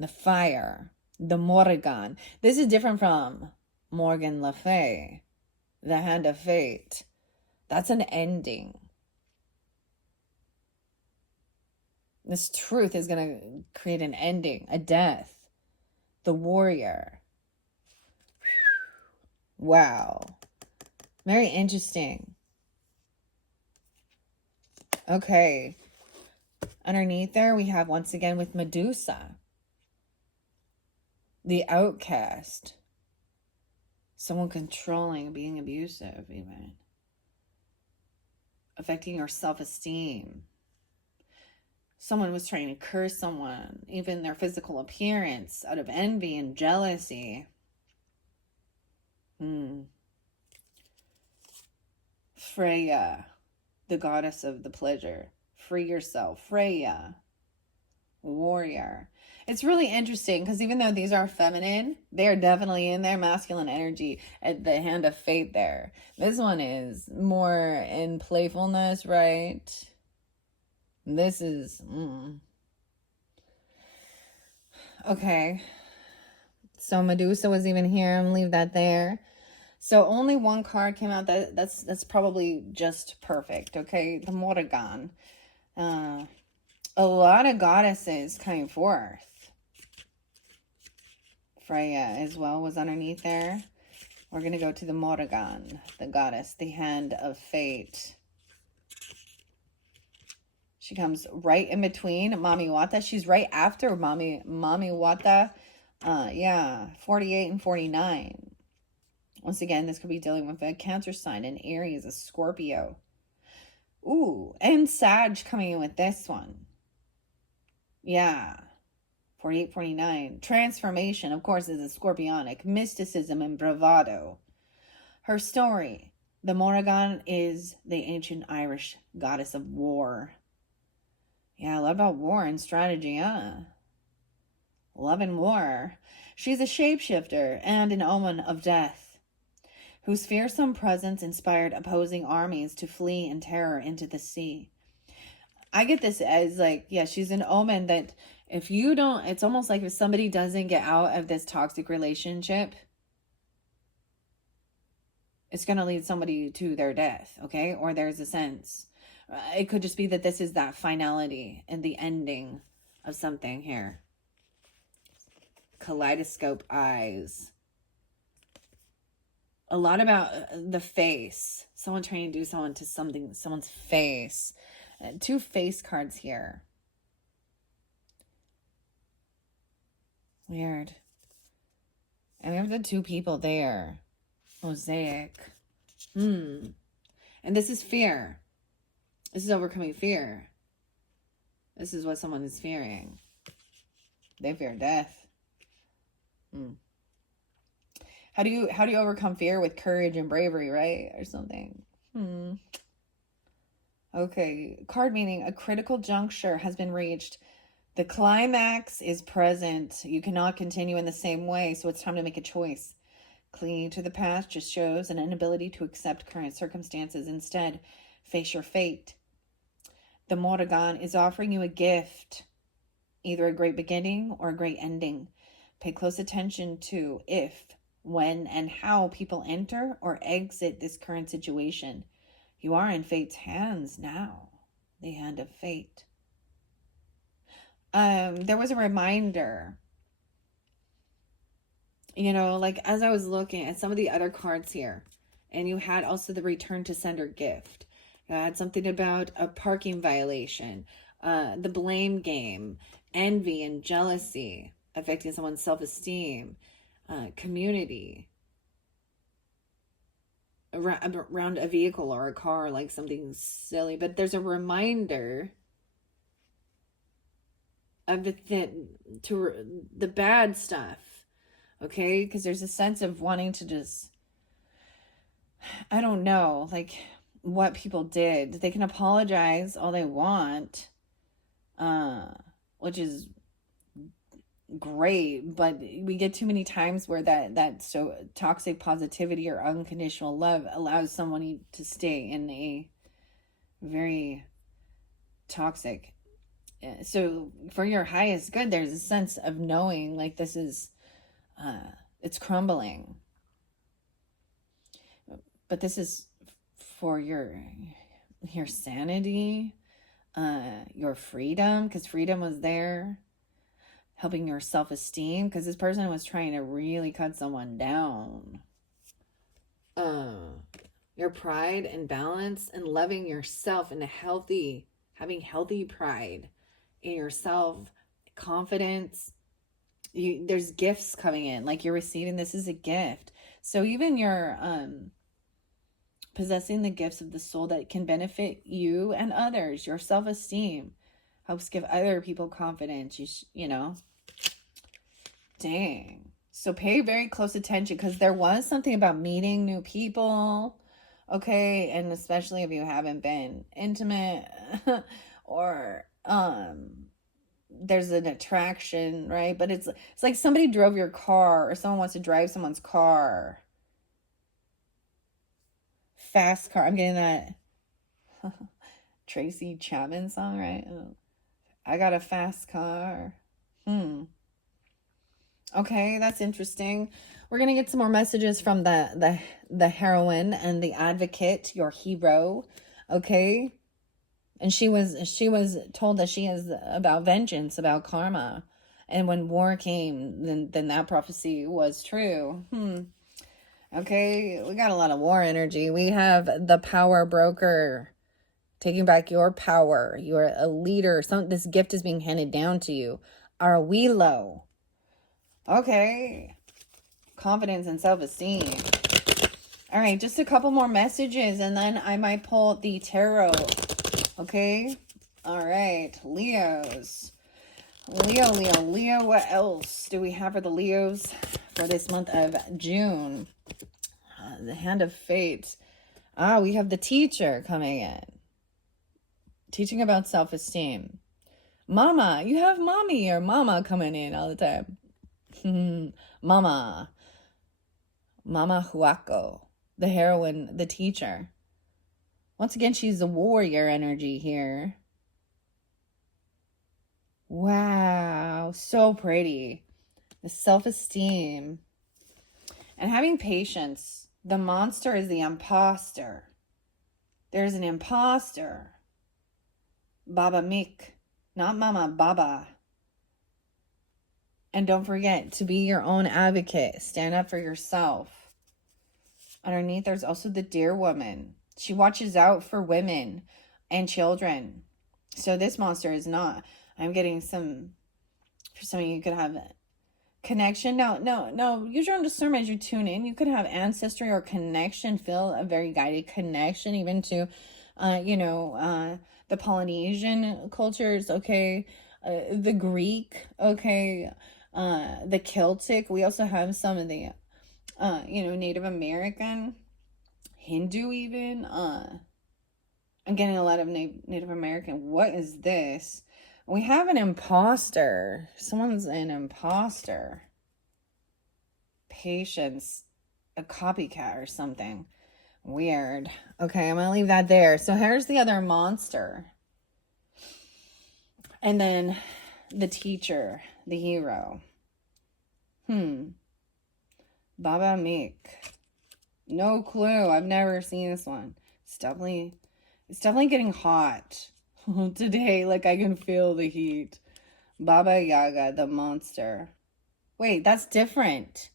The fire, the Morrigan. This is different from Morgan Le Fay, the hand of fate. That's an ending. This truth is going to create an ending, a death. The warrior. Wow. Very interesting. Okay. Underneath there, we have once again with Medusa. The outcast. Someone controlling, being abusive even. Affecting your self-esteem. Someone was trying to curse someone, even their physical appearance, out of envy and jealousy. Freya, the goddess of the pleasure. Free yourself. Freya. Warrior. It's really interesting because even though these are feminine, they are definitely in their masculine energy at the hand of fate there. This one is more in playfulness, right? This is... Okay. So Medusa was even here, and leave that there. So only one card came out. That's probably just perfect. Okay, the Morrigan. A lot of goddesses coming forth. Freya as well was underneath there. We're going to go to the Morrigan, the goddess, the hand of fate. She comes right in between Mami Wata. She's right after Mami Wata. Yeah, 48 and 49. Once again, this could be dealing with a Cancer sign, an Aries, a Scorpio. Ooh, and Sag coming in with this one. Yeah. 48, 49. Transformation, of course, is a scorpionic. Mysticism and bravado. Her story. The Morrigan is the ancient Irish goddess of war. Yeah, a lot about war and strategy, huh? Love and war. She's a shapeshifter and an omen of death, whose fearsome presence inspired opposing armies to flee in terror into the sea. I get this as like, yeah, she's an omen that if you don't, it's almost like if somebody doesn't get out of this toxic relationship, it's going to lead somebody to their death, okay? Or there's a sense. It could just be that this is that finality and the ending of something here. Kaleidoscope eyes. A lot about the face. Someone trying to do someone to something, someone's face. Two face cards here. Weird. And we have the two people there. Mosaic. And this is fear. This is overcoming fear. This is what someone is fearing. They fear death. How do you overcome fear? With courage and bravery, right? Or something. Okay. Card meaning a critical juncture has been reached. The climax is present. You cannot continue in the same way, so it's time to make a choice. Clinging to the past just shows an inability to accept current circumstances. Instead, face your fate. The Morrigan is offering you a gift, either a great beginning or a great ending. Pay close attention to if, when, and how people enter or exit this current situation. You are in fate's hands now, the hand of fate. There was a reminder, you know, like as I was looking at some of the other cards here, and you had also the return to sender gift. You had something about a parking violation, the blame game, envy and jealousy affecting someone's self-esteem, community, around a vehicle or a car, like something silly. But there's a reminder of the bad stuff, okay? Because there's a sense of wanting to just, I don't know, like what people did. They can apologize all they want, which is great, but we get too many times where that so toxic positivity or unconditional love allows someone to stay in a very toxic. So for your highest good, there's a sense of knowing like this is it's crumbling, but this is for your sanity, your freedom, because freedom was there, helping your self-esteem, because this person was trying to really cut someone down. Your pride and balance and loving yourself and having healthy pride in yourself, confidence. There's gifts coming in, like you're receiving this as a gift. So even your possessing the gifts of the soul that can benefit you and others, your self-esteem helps give other people confidence. You know, dang. So pay very close attention, because there was something about meeting new people, okay? And especially if you haven't been intimate or there's an attraction, right? But it's like somebody drove your car, or someone wants to drive someone's car. Fast car. I'm getting that Tracy Chapman song, right? I got a fast car. Okay, that's interesting. We're gonna get some more messages from the heroine and the advocate, your hero. Okay. And she was told that she is about vengeance, about karma. And when war came, then that prophecy was true. Okay, we got a lot of war energy. We have the power broker, taking back your power. You're a leader. This gift is being handed down to you. Are we low? Okay. Confidence and self-esteem. All right, just a couple more messages and then I might pull the tarot. Okay. All right, Leos. Leo. What else do we have for the Leos for this month of June? The Hand of Fate. We have the Teacher coming in. Teaching about self-esteem. Mama. You have mommy or mama coming in all the time. Mama Huako. The heroine, the teacher. Once again, she's the warrior energy here. Wow, so pretty. The self-esteem. And having patience. The monster is the imposter. There's an imposter. Baba Mik. Not Mama, Baba. And don't forget to be your own advocate. Stand up for yourself. Underneath, there's also the dear woman. She watches out for women and children. So this monster is not. I'm getting some, for some of you could have a connection. No. Use your own discernment as you tune in. You could have ancestry or connection, feel a very guided connection, even to, the Polynesian cultures, okay, the Greek, okay, the Celtic. We also have some of the, Native American, Hindu even. I'm getting a lot of Native American. What is this? We have an imposter. Someone's an imposter. Patience. A copycat or something. Weird. Okay, I'm going to leave that there. So here's the other monster. And then the teacher, the hero. Baba Mik. No clue. I've never seen this one. It's definitely getting hot today. Like I can feel the heat. Baba Yaga, the monster. Wait, that's different.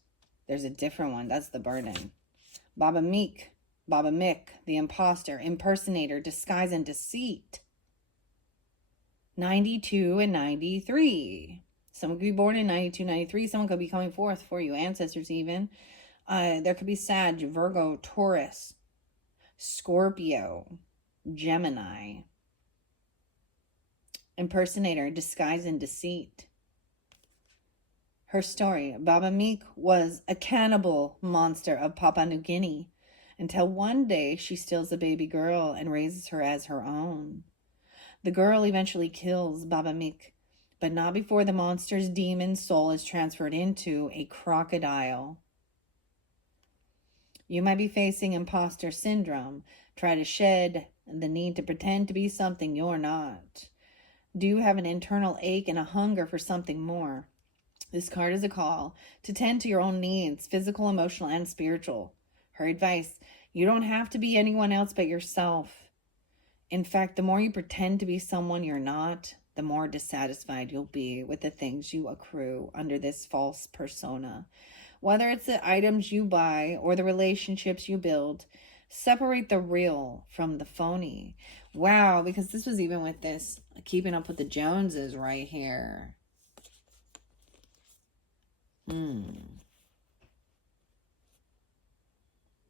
There's a different one. That's the burden. Baba Mik, the imposter, impersonator, disguise and deceit. 92 and 93. Someone could be born in 92, 93. Someone could be coming forth for you. Ancestors even. There could be Sag, Virgo, Taurus, Scorpio, Gemini. Impersonator, disguise and deceit. Her story. Baba Mik was a cannibal monster of Papua New Guinea until one day she steals a baby girl and raises her as her own. The girl eventually kills Baba Mik, but not before the monster's demon soul is transferred into a crocodile. You might be facing imposter syndrome. Try to shed the need to pretend to be something you're not. Do you have an internal ache and a hunger for something more? This card is a call to tend to your own needs, physical, emotional, and spiritual. Her advice, you don't have to be anyone else but yourself. In fact, the more you pretend to be someone you're not, the more dissatisfied you'll be with the things you accrue under this false persona. Whether it's the items you buy or the relationships you build, separate the real from the phony. Wow, because this was even with this keeping up with the Joneses right here.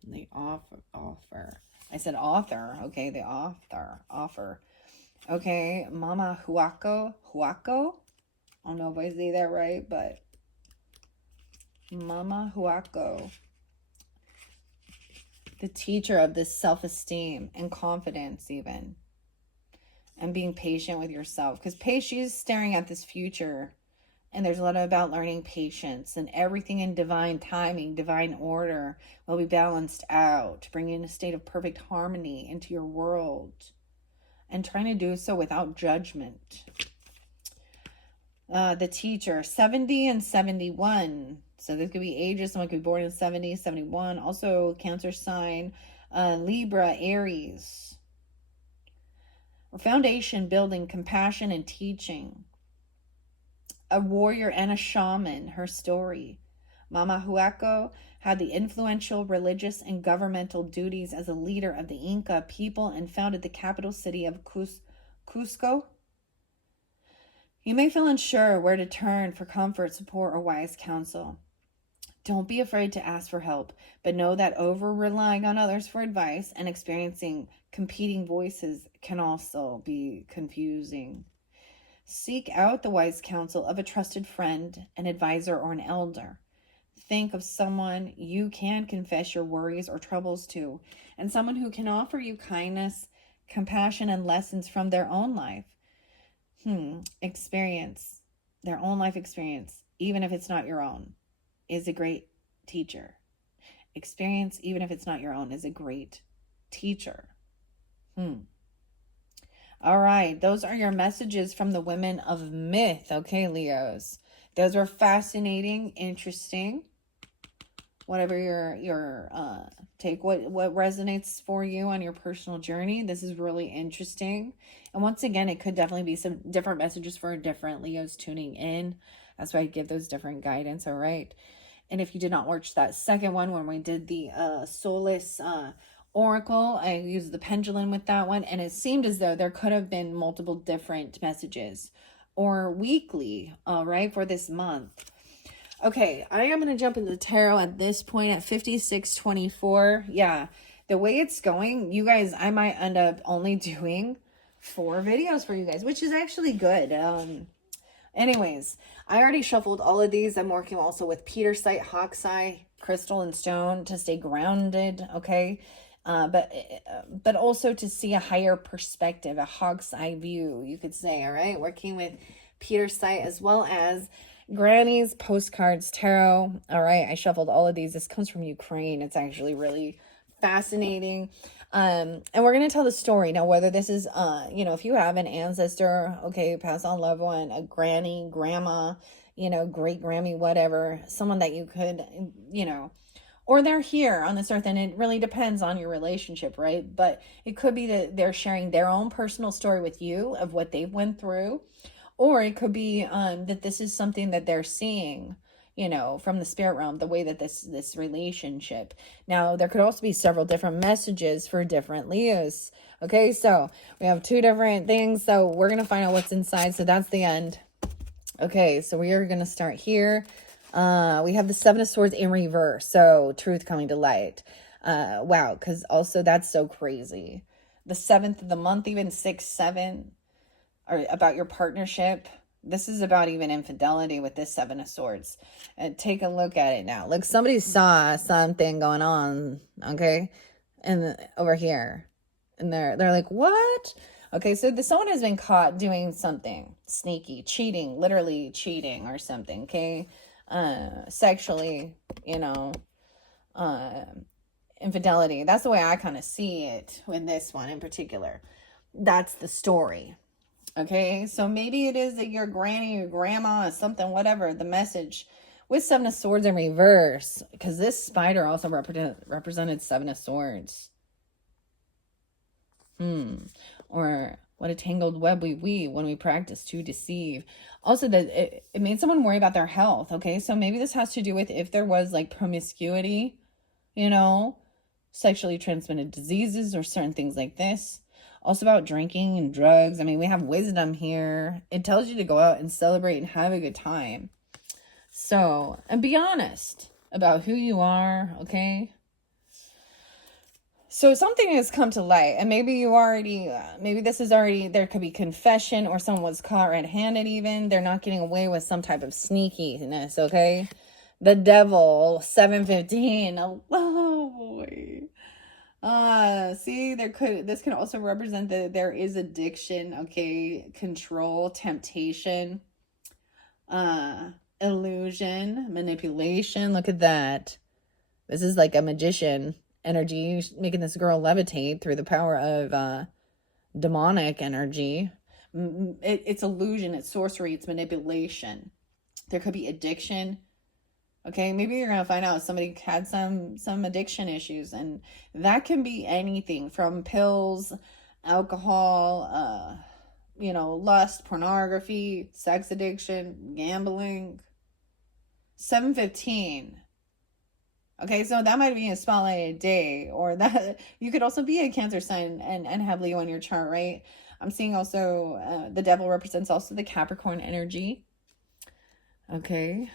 The offer. I said author. Okay, the offer. Okay, Mama Huako. I don't know if I say that right, but Mama Huako. The teacher of this self-esteem and confidence even. And being patient with yourself. Because she's staring at this future. And there's a lot about learning patience. And everything in divine timing, divine order will be balanced out. Bringing a state of perfect harmony into your world. And trying to do so without judgment. The teacher, 70 and 71. So this could be ages. Someone could be born in 70, 71. Also, Cancer sign, Libra, Aries. Foundation building, compassion and teaching. A warrior and a shaman, her story. Mama Huaco had the influential religious and governmental duties as a leader of the Inca people and founded the capital city of Cusco. You may feel unsure where to turn for comfort, support, or wise counsel. Don't be afraid to ask for help, but know that over-relying on others for advice and experiencing competing voices can also be confusing. Seek out the wise counsel of a trusted friend, an advisor, or an elder. Think of someone you can confess your worries or troubles to, and someone who can offer you kindness, compassion, and lessons from their own life. Experience, their own life experience, even if it's not your own, is a great teacher. Experience, even if it's not your own, is a great teacher. All right, those are your messages from the women of myth. Okay, Leos. Those were fascinating, interesting. Whatever your take, what resonates for you on your personal journey. This is really interesting. And once again, it could definitely be some different messages for different Leos tuning in. That's why I give those different guidance. All right. And if you did not watch that second one when we did the Solace Oracle, I used the pendulum with that one, and it seemed as though there could have been multiple different messages or weekly, right, for this month. Okay, I am going to jump into the tarot at this point at 56:24. Yeah, the way it's going, you guys, I might end up only doing 4 videos for you guys, which is actually good. Anyways, I already shuffled all of these. I'm working also with Petersite, Hawk's-Eye, Crystal, and Stone to stay grounded, okay? But also to see a higher perspective, a Hawk's-Eye view, you could say, all right? Working with Petersite as well as Granny's Postcards Tarot. All right, I shuffled all of these. This comes from Ukraine. It's actually really fascinating. And we're going to tell the story. Now, whether this is, if you have an ancestor, okay, pass on loved one, a granny, grandma, great Grammy, whatever, someone that you could, or they're here on this earth, and it really depends on your relationship, right? But it could be that they're sharing their own personal story with you of what they've went through. Or it could be that this is something that they're seeing, from the spirit realm, the way that this relationship. Now, there could also be several different messages for different Leos. Okay, so we have 2 different things. So we're going to find out what's inside. So that's the end. Okay, so we are going to start here. We have the 7 of Swords in reverse. So truth coming to light. Wow, because also that's so crazy. The 7th of the month, even 6-7. Or about your partnership. This is about even infidelity with this 7 of Swords. And take a look at it now. Look, somebody saw something going on, okay? And over here. And they're like, what? Okay, so someone has been caught doing something sneaky, cheating, literally cheating or something, okay? Sexually, infidelity. That's the way I kind of see it with this one in particular. That's the story. Okay, so maybe it is that your granny, your grandma, or something, whatever, the message with 7 of Swords in reverse, because this spider also represented 7 of Swords. Or what a tangled web we weave when we practice to deceive. Also, that it made someone worry about their health, okay? So maybe this has to do with if there was like promiscuity, sexually transmitted diseases or certain things like this. Also about drinking and drugs. I mean, we have wisdom here. It tells you to go out and celebrate and have a good time. So, and be honest about who you are, okay? So something has come to light, and maybe you already, maybe this is already, there could be confession, or someone was caught red-handed even. They're not getting away with some type of sneakiness, okay? The devil, 715. Oh, boy. See, this can also represent that there is addiction, okay, control, temptation, illusion, manipulation. Look at that. This is like a magician energy, making this girl levitate through the power of demonic energy. It's illusion, it's sorcery, it's manipulation. There could be addiction. Okay, maybe you're gonna find out somebody had some addiction issues, and that can be anything from pills, alcohol, lust, pornography, sex addiction, gambling. 7:15. Okay, so that might be a spotlighted day, or that you could also be a Cancer sign and have Leo in your chart, right? I'm seeing also the devil represents also the Capricorn energy. Okay.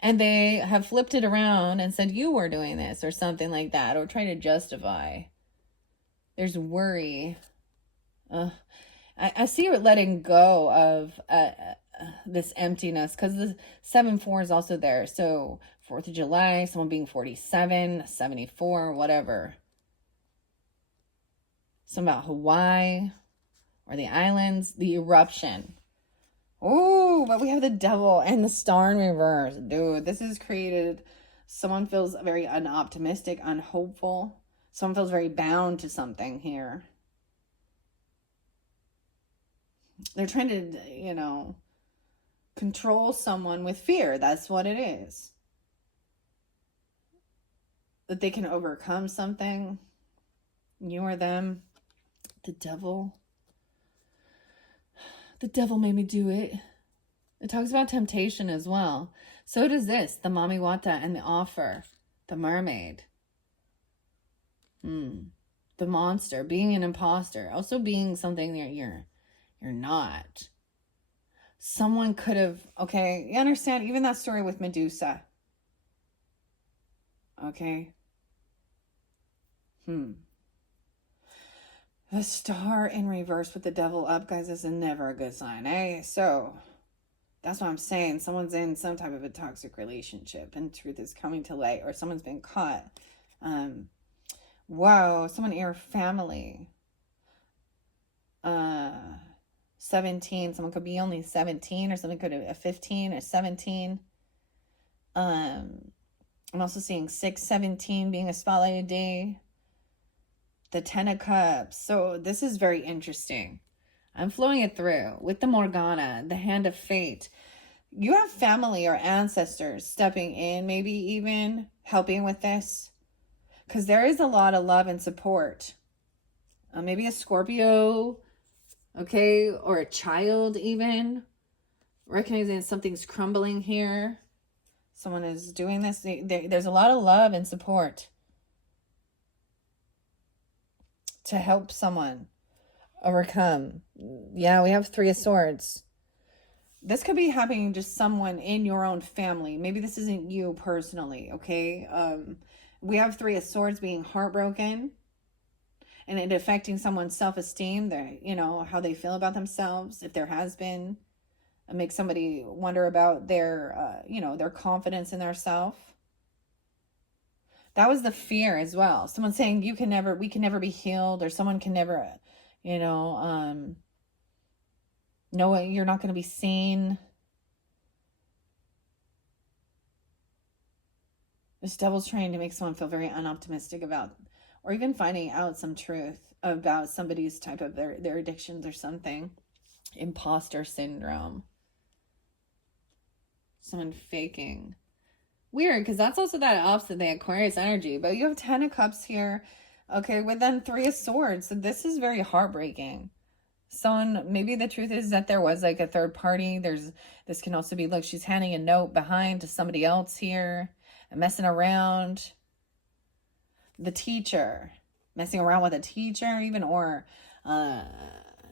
And they have flipped it around and said you were doing this or something like that, or trying to justify. There's worry. I see you're letting go of this emptiness, because the 7-4 is also there. So 4th of July, someone being 47, 74, whatever. Something about Hawaii or the islands, the eruption. Oh, but we have the devil and the star in reverse. Dude, this has created, someone feels very unoptimistic, unhopeful. Someone feels very bound to something here. They're trying to, control someone with fear. That's what it is. That they can overcome something. You or them. The devil. The devil made me do it. It talks about temptation as well. So does this, the Mami Wata and the offer, the mermaid. The monster, being an imposter, also being something that you're not. Someone could have, okay, you understand, even that story with Medusa. Okay. The star in reverse with the devil up, guys, is never a good sign, eh? So, that's what I'm saying. Someone's in some type of a toxic relationship, and truth is coming to light, or someone's been caught. Whoa, someone in your family. 17, someone could be only 17, or someone could have 15 or 17. I'm also seeing 6/17 being a spotlighted day. The 10 of Cups. So this is very interesting. I'm flowing it through with the Morgana, the hand of fate. You have family or ancestors stepping in, maybe even helping with this, because there is a lot of love and support. Maybe a Scorpio, okay, or a child even, recognizing something's crumbling here. Someone is doing this. There's a lot of love and support to help someone overcome. Yeah, we have 3 of Swords. This could be happening to someone in your own family. Maybe this isn't you personally, okay? We have 3 of Swords being heartbroken, and it affecting someone's self-esteem, how they feel about themselves, if there has been. It makes somebody wonder about their confidence in their self. That was the fear as well. Someone saying we can never be healed, or someone can never, no, you're not going to be seen. This devil's trying to make someone feel very unoptimistic about, or even finding out some truth about somebody's type of their addictions or something. Imposter syndrome. Someone faking. Weird, because that's also that opposite, the Aquarius energy. But you have 10 of Cups here, okay, with then 3 of Swords. So this is very heartbreaking. Maybe the truth is that there was like a third party. This can also be, look, she's handing a note behind to somebody else here, and messing around. The teacher, messing around with a teacher even, or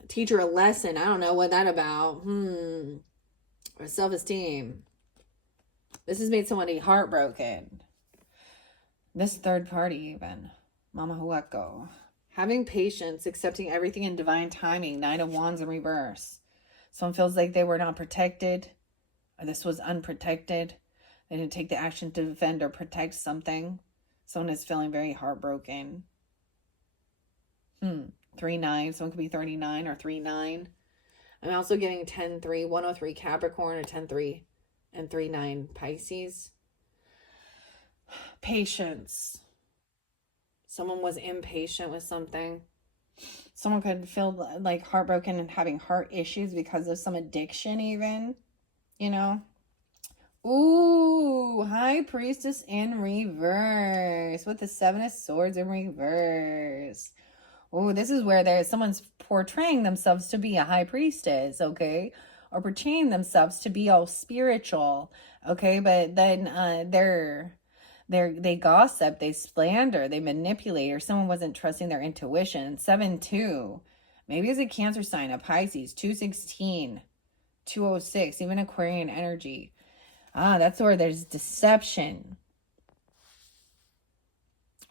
teacher a lesson. I don't know what that about. Or self-esteem. This has made somebody heartbroken. This third party even. Mama Hueco. Having patience, accepting everything in divine timing. 9 of Wands in reverse. Someone feels like they were not protected, or this was unprotected. They didn't take the action to defend or protect something. Someone is feeling very heartbroken. 3-9. Someone could be 39 or 3-9. I'm also getting 10-3, 103 Capricorn, or 10-3 and 3-9 Pisces. Patience. Someone was impatient with something. Someone could feel like heartbroken and having heart issues because of some addiction even, you know. Ooh, High Priestess in reverse with the Seven of Swords in reverse. Ooh, this is where someone's portraying themselves to be a high priestess, okay? Or portraying themselves to be all spiritual, okay? But then they gossip, they slander, they manipulate, or someone wasn't trusting their intuition. 7-2. Maybe it's a Cancer sign, a Pisces. 216, 206, even Aquarian energy. That's where there's deception.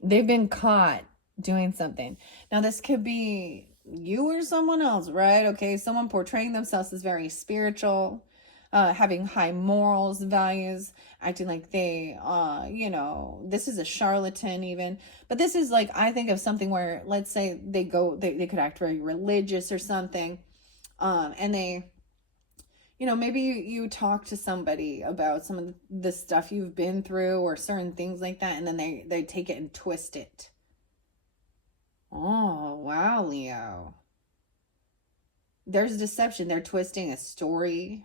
They've been caught doing something. Now, this could be you or someone else, right? Okay, someone portraying themselves as very spiritual, having high morals, values, acting like they, this is a charlatan even. But this is like, I think of something where, let's say they could act very religious or something, and they, maybe you talk to somebody about some of the stuff you've been through or certain things like that, and then they take it and twist it. Oh, wow, Leo. There's deception. They're twisting a story.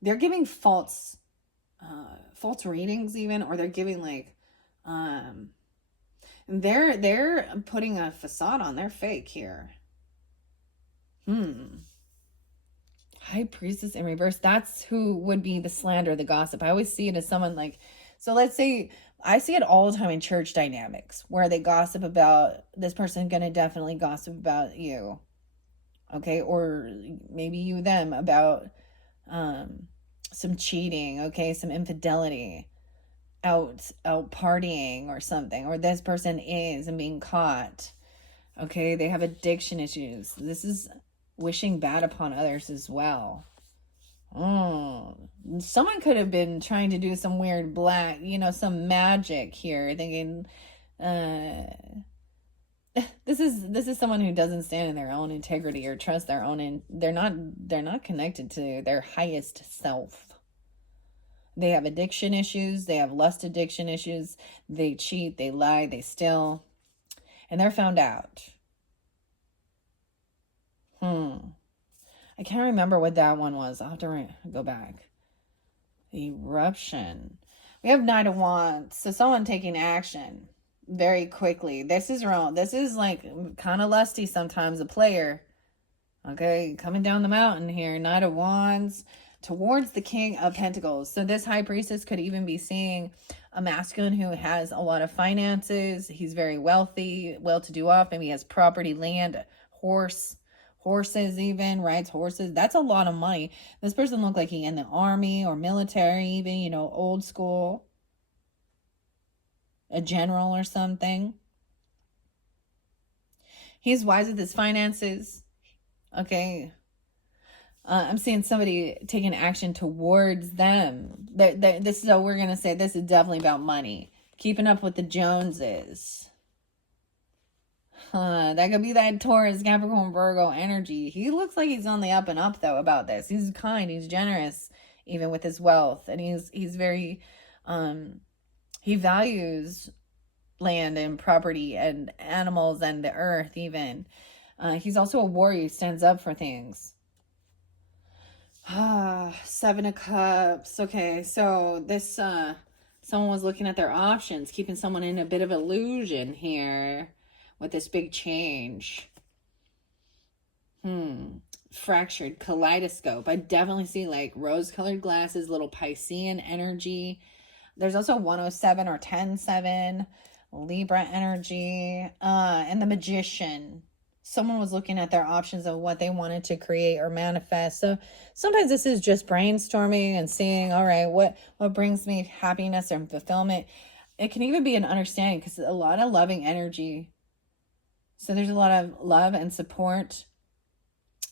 They're giving false readings even, or they're giving like, they're putting a facade on. They're fake here. High Priestess in reverse. That's who would be the slander, the gossip. I always see it as someone like, so let's say, I see it all the time in church dynamics where they gossip about this person going to definitely gossip about you. Okay. Or maybe you, them, about some cheating. Okay. Some infidelity, out partying or something, or this person is and being caught. Okay. They have addiction issues. This is wishing bad upon others as well. Someone could have been trying to do some weird black, some magic here, thinking this is someone who doesn't stand in their own integrity or trust their own, they're not connected to their highest self. They have addiction issues, they have lust addiction issues, they cheat, they lie, they steal, and they're found out. I can't remember what that one was. I'll have to go back. Eruption. We have Knight of Wands. So someone taking action very quickly. This is wrong. This is like kind of lusty sometimes, a player. Okay, coming down the mountain here. Knight of Wands towards the King of Pentacles. So this High Priestess could even be seeing a masculine who has a lot of finances. He's very wealthy, well-to-do off. Maybe he has property, land, horses even, rides horses. That's a lot of money. This person looked like he in the army or military even, old school. A general or something. He's wise with his finances. Okay. I'm seeing somebody taking action towards them. This is what we're going to say. This is definitely about money. Keeping up with the Joneses. That could be that Taurus, Capricorn, Virgo energy. He looks like he's on the up and up though about this. He's kind, he's generous, even with his wealth, and he's very, he values land and property and animals and the earth even. He's also a warrior. He stands up for things. Seven of Cups. Okay, so this someone was looking at their options, keeping someone in a bit of illusion here with this big change. Fractured kaleidoscope. I definitely see like rose-colored glasses, little Piscean energy. There's also 107 or 107, Libra energy, and the Magician. Someone was looking at their options of what they wanted to create or manifest. So sometimes this is just brainstorming and seeing, all right, what brings me happiness and fulfillment. It can even be an understanding because a lot of loving energy. So there's a lot of love and support.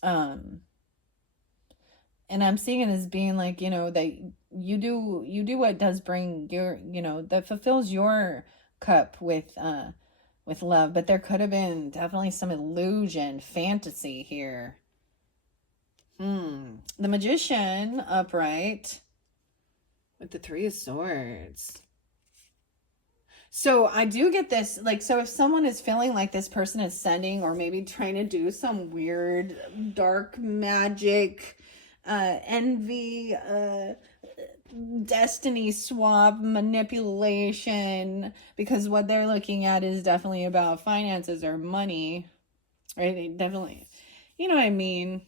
And I'm seeing it as being like, that you do what does bring your, that fulfills your cup with love. But there could have been definitely some illusion, fantasy here. The Magician upright with the Three of Swords. So I do get this, like, so if someone is feeling like this person is sending or maybe trying to do some weird dark magic, envy, destiny swap manipulation, because what they're looking at is definitely about finances or money, right? They definitely, you know what I mean?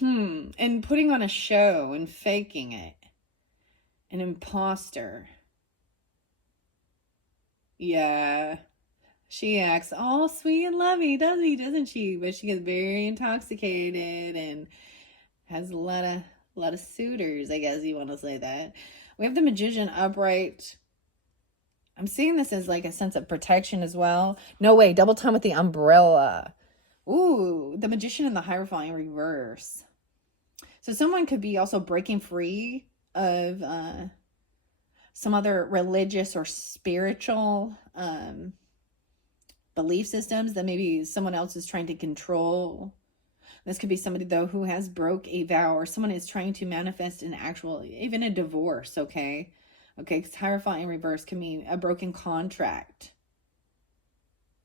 And putting on a show and faking it. An imposter. Yeah. She acts all sweet and lovey, doesn't she? But she gets very intoxicated and has a lot of suitors, I guess you want to say that. We have the Magician upright. I'm seeing this as like a sense of protection as well. No way, double time with the umbrella. Ooh, the Magician and the Hierophant in reverse. So someone could be also breaking free of some other religious or spiritual belief systems that maybe someone else is trying to control. This could be somebody, though, who has broke a vow, or someone is trying to manifest an actual, even a divorce, okay? Okay, because Hierophant in reverse can mean a broken contract.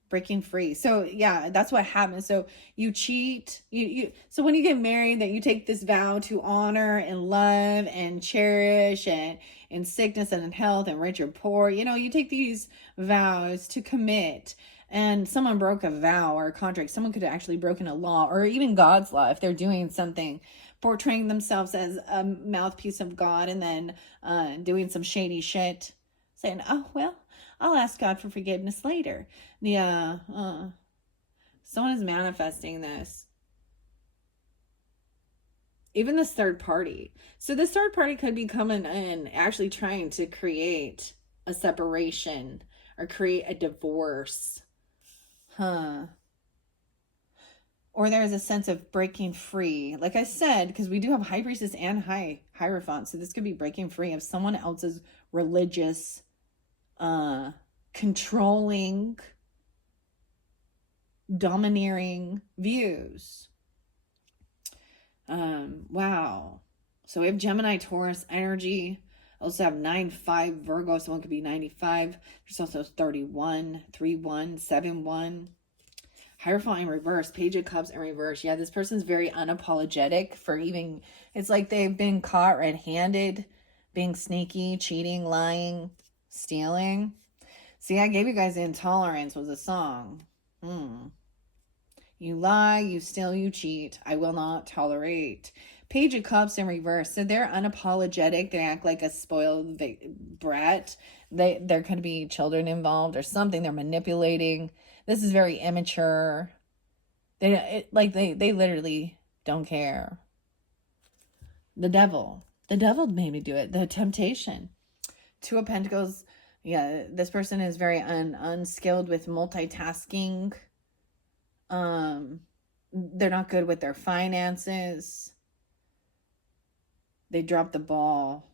Breaking free. So yeah, that's what happens. So you cheat. So when you get married, that you take this vow to honor and love and cherish, and in sickness and in health and rich or poor, you take these vows to commit. And someone broke a vow or a contract. Someone could have actually broken a law, or even God's law, if they're doing something, portraying themselves as a mouthpiece of God, and then doing some shady shit, saying, oh, well, I'll ask God for forgiveness later. Yeah, someone is manifesting this. Even this third party. So this third party could be coming in, actually trying to create a separation or create a divorce. Or there's a sense of breaking free. Like I said, because we do have High Priestess and Hierophant. So this could be breaking free of someone else's religious, controlling, domineering views. Wow. So we have Gemini, Taurus energy. Also have 9-5 Virgo. Someone could be 95. There's also 31, 3-1, 7-1. Hierophant in reverse, Page of Cups in reverse. Yeah, this person's very unapologetic for even, it's like they've been caught red-handed, being sneaky, cheating, lying, stealing. See, I gave you guys Intolerance was a song. You lie, you steal, you cheat. I will not tolerate. Page of Cups in reverse. So they're unapologetic. They act like a spoiled brat. There could be children involved or something. They're manipulating. This is very immature. They literally don't care. The devil. The devil made me do it. The temptation. Two of Pentacles. Yeah, this person is very unskilled with multitasking. They're not good with their finances. They dropped the ball.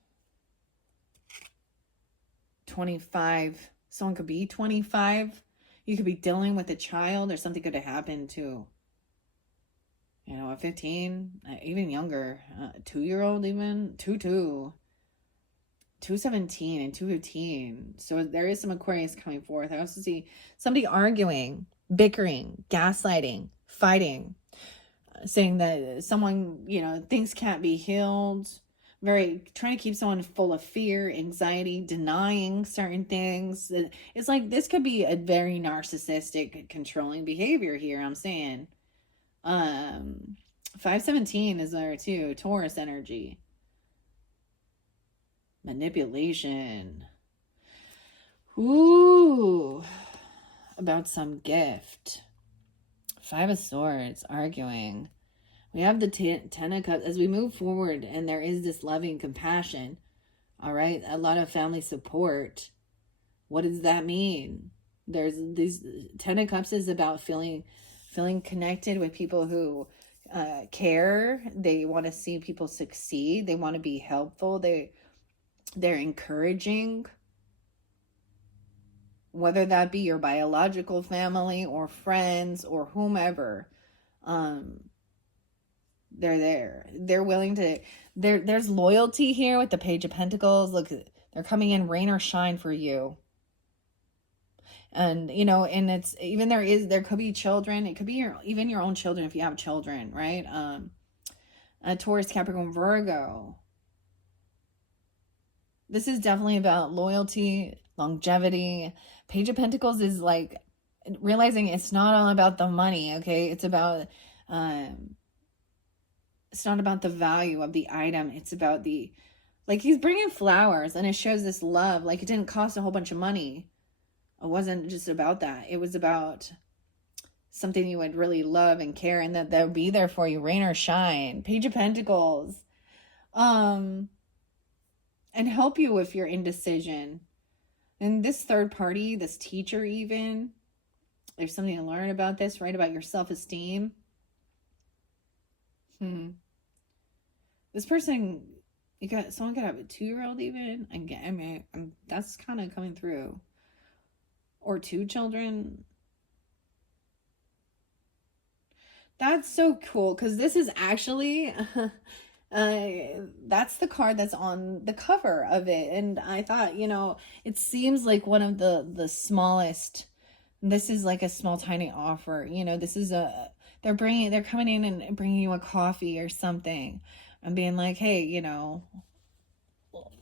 25. Someone could be 25. You could be dealing with a child, or something could have happened to, a 15, even younger, 2-year-old, even 217 and 215. So there is some Aquarius coming forth. I also see somebody arguing, bickering, gaslighting, fighting, saying that someone, things can't be healed, very trying to keep someone full of fear, anxiety, denying certain things. It's like this could be a very narcissistic, controlling behavior here, I'm saying. 517 is there too, Taurus energy. Manipulation. Ooh, about some gift. 5 of Swords, arguing. We have the 10 of Cups as we move forward, and there is this loving compassion. All right, a lot of family support. What does that mean? There's these 10 of Cups is about feeling connected with people who care. They want to see people succeed. They want to be helpful. They're encouraging. Whether that be your biological family or friends or whomever, they're there. They're willing to, there's loyalty here with the Page of Pentacles. Look, they're coming in rain or shine for you. And, and it's even there could be children. It could be even your own children if you have children, right? A Taurus, Capricorn, Virgo. This is definitely about loyalty, longevity. Page of Pentacles is like realizing it's not all about the money, okay? It's not about the value of the item. It's about like he's bringing flowers and it shows this love. Like it didn't cost a whole bunch of money. It wasn't just about that. It was about something you would really love and care and that they'll be there for you, rain or shine. Page of Pentacles. And help you with your indecision. And this third party, this teacher even, there's something to learn about this, right? About your self-esteem. This person, someone could have a 2-year-old even. I mean, that's kind of coming through. Or 2 children. That's so cool because this is actually... that's the card that's on the cover of it. And I thought, it seems like one of the smallest. This is like a small, tiny offer. This is they're coming in and bringing you a coffee or something and being like, hey,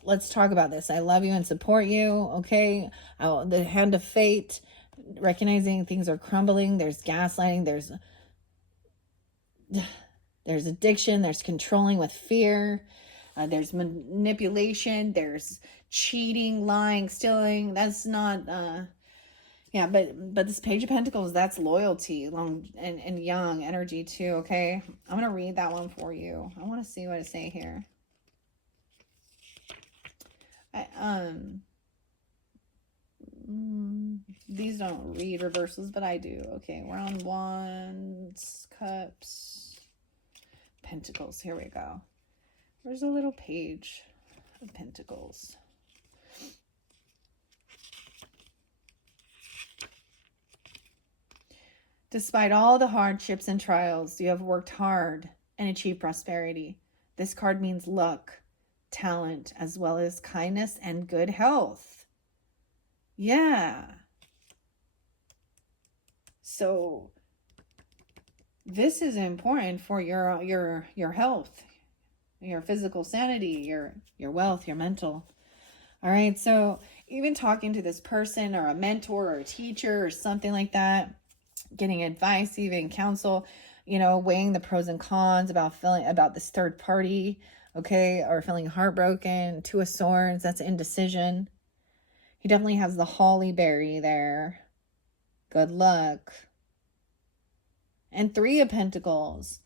let's talk about this. I love you and support you. Okay. The hand of fate, recognizing things are crumbling. There's gaslighting. There's addiction, there's controlling with fear, there's manipulation, there's cheating, lying, stealing. That's not, but this Page of Pentacles, that's loyalty, long and young energy too, okay? I'm going to read that one for you. I want to see what I say here. These don't read reversals, but I do. Okay, we're on Wands, Cups, Pentacles. Here we go. Where's a little Page of Pentacles? Despite all the hardships and trials, you have worked hard and achieved prosperity. This card means luck, talent, as well as kindness and good health. Yeah. So this is important for your health, your physical sanity, your wealth, your mental. All right. So even talking to this person or a mentor or a teacher or something like that, getting advice, even counsel, weighing the pros and cons about this third party, okay, or feeling heartbroken. 2 of Swords, that's indecision. He definitely has the holly berry there. Good luck. And 3 of Pentacles,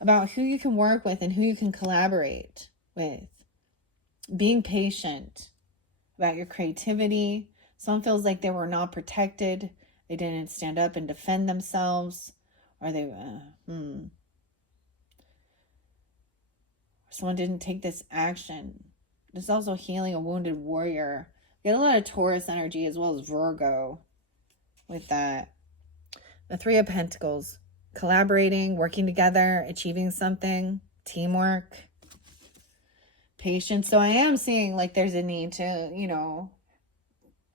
about who you can work with and who you can collaborate with. Being patient, about your creativity. Someone feels like they were not protected. They didn't stand up and defend themselves. Or someone didn't take this action. There's also healing a wounded warrior. Get a lot of Taurus energy as well as Virgo with that. The 3 of Pentacles. Collaborating, working together, achieving something, teamwork, patience. So I am seeing like there's a need to,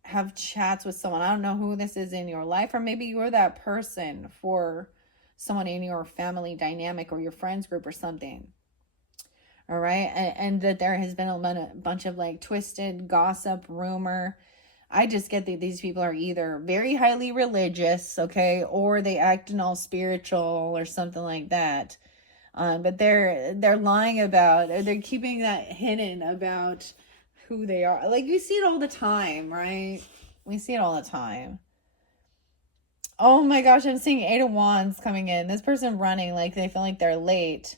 have chats with someone. I don't know who this is in your life, or maybe you're that person for someone in your family dynamic or your friends group or something. All right. And that there has been a bunch of like twisted gossip, rumor. I just get that these people are either very highly religious, okay, or they act all spiritual or something like that. But they're lying about, or they're keeping that hidden about who they are. Like you see it all the time, right? We see it all the time. Oh my gosh, I'm seeing 8 of Wands coming in. This person running like they feel like they're late.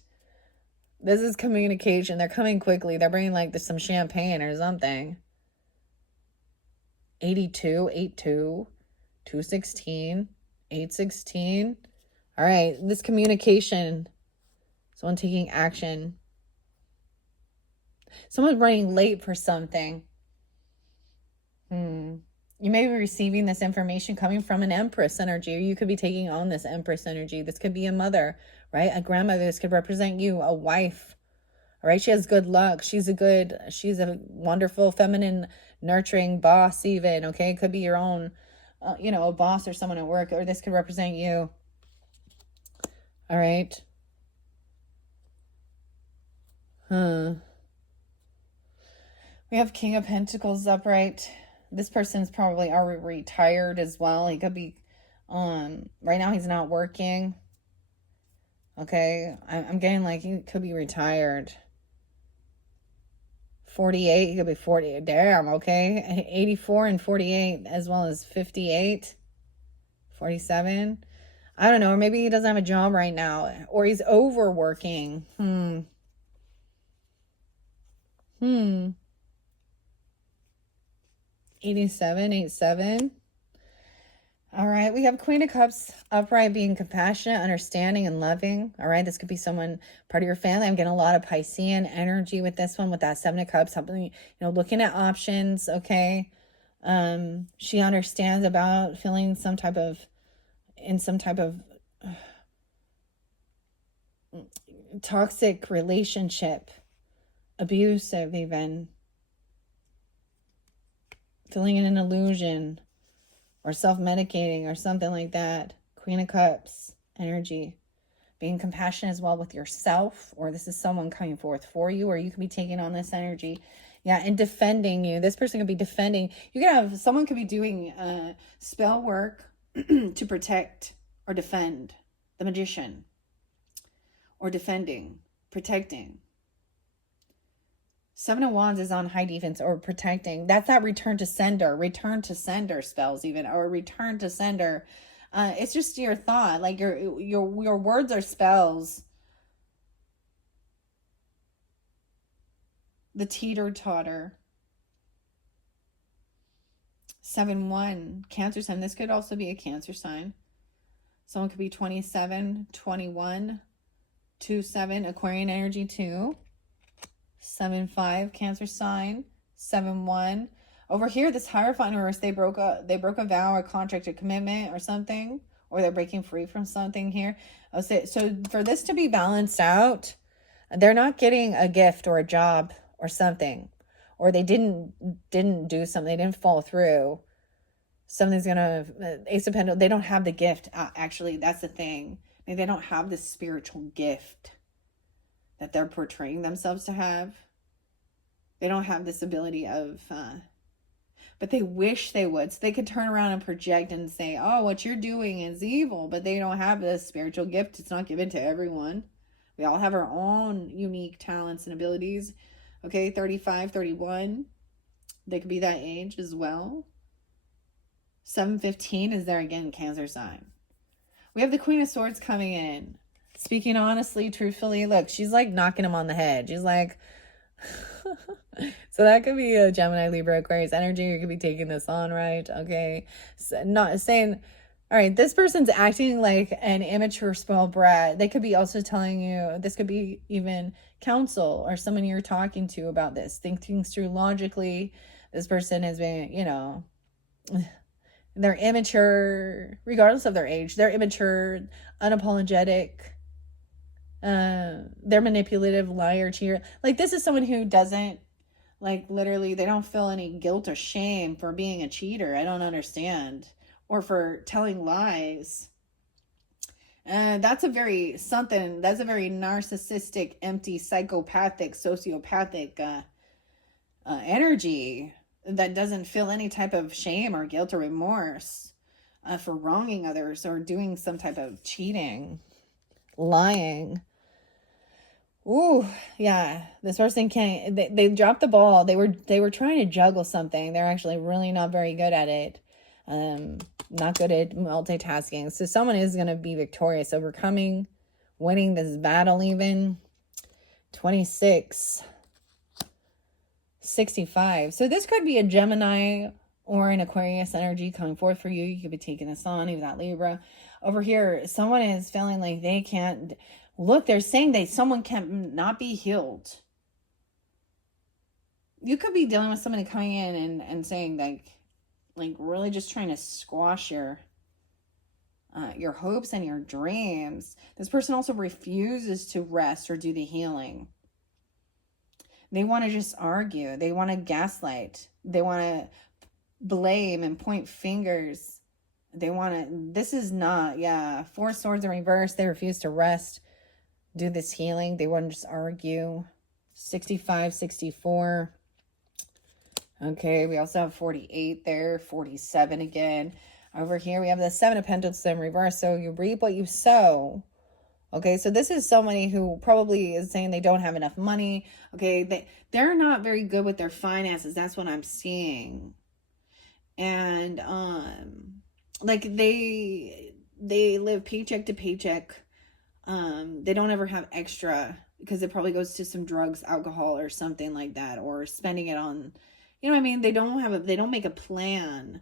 This is communication. They're coming quickly. They're bringing like some champagne or something. 82, 82, 216, 816. All right, this communication. Someone taking action. Someone running late for something. You may be receiving this information coming from an Empress energy, or you could be taking on this Empress energy. This could be a mother, right? A grandmother. This could represent you, a wife. All right, she has good luck. She's a wonderful, feminine, nurturing boss even, okay? It could be your own you know, a boss or someone at work, or this could represent you. All right. We have King of Pentacles upright. This person's probably already retired as well. He could be, right now he's not working. Okay. I'm getting like he could be retired. 48, he could be 40. Damn, okay. 84 and 48, as well as 58, 47. I don't know, or maybe he doesn't have a job right now, or he's overworking. 87, 87. All right, we have Queen of Cups upright, being compassionate, understanding, and loving. All right, this could be someone, part of your family. I'm getting a lot of Piscean energy with this one, with that Seven of Cups, helping, you know, looking at options, okay? She understands about feeling in some type of toxic relationship, abusive even, feeling in an illusion, or self-medicating or something like that. Queen of Cups energy. Being compassionate as well with yourself, or this is someone coming forth for you, or you can be taking on this energy. Yeah, and defending you. This person could be defending. You could have, someone could be doing spell work to protect or defend. The Magician. Or defending, protecting. Seven of Wands is on high defense or protecting. That's that return to sender spells even, or return to sender. It's just your thought, like your words are spells. The teeter-totter. 7-1, Cancer sign. This could also be a Cancer sign. Someone could be 27, 21, 2-7, Aquarian energy 2. 7-5, Cancer sign. 7-1. Over here, this Hierophant in reverse, they broke a vow, a contract, a commitment, or something, or they're breaking free from something here. I'll say, so for this to be balanced out, they're not getting a gift or a job or something, or they didn't do something, they didn't follow through. Something's gonna, Ace of Pentacles, they don't have the gift. Actually, that's the thing. Maybe they don't have the spiritual gift that they're portraying themselves to have. They don't have this ability of, but they wish they would. So they could turn around and project and say, oh, what you're doing is evil, but they don't have this spiritual gift. It's not given to everyone. We all have our own unique talents and abilities. Okay, 35, 31. They could be that age as well. 7-15 is there again, Cancer sign. We have the Queen of Swords coming in. Speaking honestly, truthfully, look, she's like knocking him on the head. She's like, so that could be a Gemini, Libra, Aquarius energy. You could be taking this on, right? Okay. So not saying, all right, this person's acting like an immature spoiled brat. They could be also telling you, this could be even counsel or someone you're talking to about this. Think things through logically. This person has been, you know, they're immature, regardless of their age. They're immature, unapologetic. They're manipulative, liar, cheater. Like, this is someone who doesn't, like, literally, they don't feel any guilt or shame for being a cheater. I don't understand. Or for telling lies. That's a very narcissistic, empty, psychopathic, sociopathic energy that doesn't feel any type of shame or guilt or remorse for wronging others or doing some type of cheating, lying. Ooh, yeah. This person can't. They dropped the ball. They were trying to juggle something. They're actually really not very good at it. Not good at multitasking. So someone is going to be victorious, overcoming, winning this battle even. 26, 65. So this could be a Gemini or an Aquarius energy coming forth for you. You could be taking this on, even that Libra. Over here, someone is feeling like they can't. Look, they're saying that someone can not be healed. You could be dealing with somebody coming in and saying like really just trying to squash your hopes and your dreams. This person also refuses to rest or do the healing. They want to just argue. They want to gaslight. They want to blame and point fingers. They want to, this is not, yeah. Four Swords in reverse. They refuse to rest, do this healing. They want to just argue. 65, 64. Okay, we also have 48 there. 47 again. Over here, we have the Seven of Pentacles in reverse. So you reap what you sow. Okay, so this is somebody who probably is saying they don't have enough money. Okay, they're not very good with their finances. That's what I'm seeing. And like they live paycheck to paycheck. They don't ever have extra because it probably goes to some drugs, alcohol, or something like that, or spending it on, you know what I mean? They don't make a plan.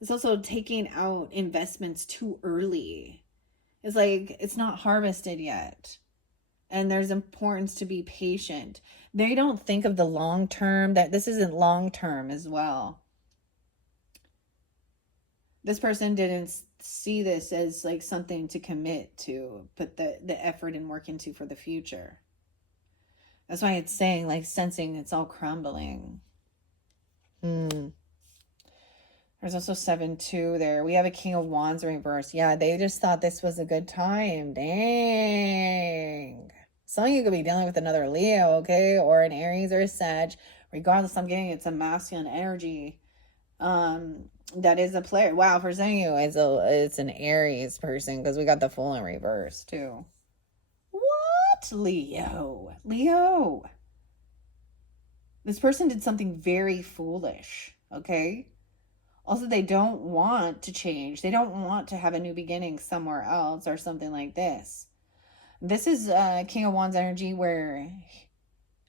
It's also taking out investments too early. It's like it's not harvested yet. And there's importance to be patient. They don't think of the long term, that this isn't long term as well. This person didn't see this as like something to commit to, put the effort and work into for the future. That's why it's saying, like, sensing it's all crumbling. There's also 7-2 there. We have a King of Wands in reverse. Yeah, they just thought this was a good time. Dang. Some of you could be dealing with another Leo, okay? Or an Aries or a Sag. Regardless, I'm getting it's a masculine energy. That is a player. Wow, for some of you, it's an Aries person because we got the Fool in reverse too. What? Leo. This person did something very foolish, okay? Also, they don't want to change. They don't want to have a new beginning somewhere else or something like this. This is King of Wands energy where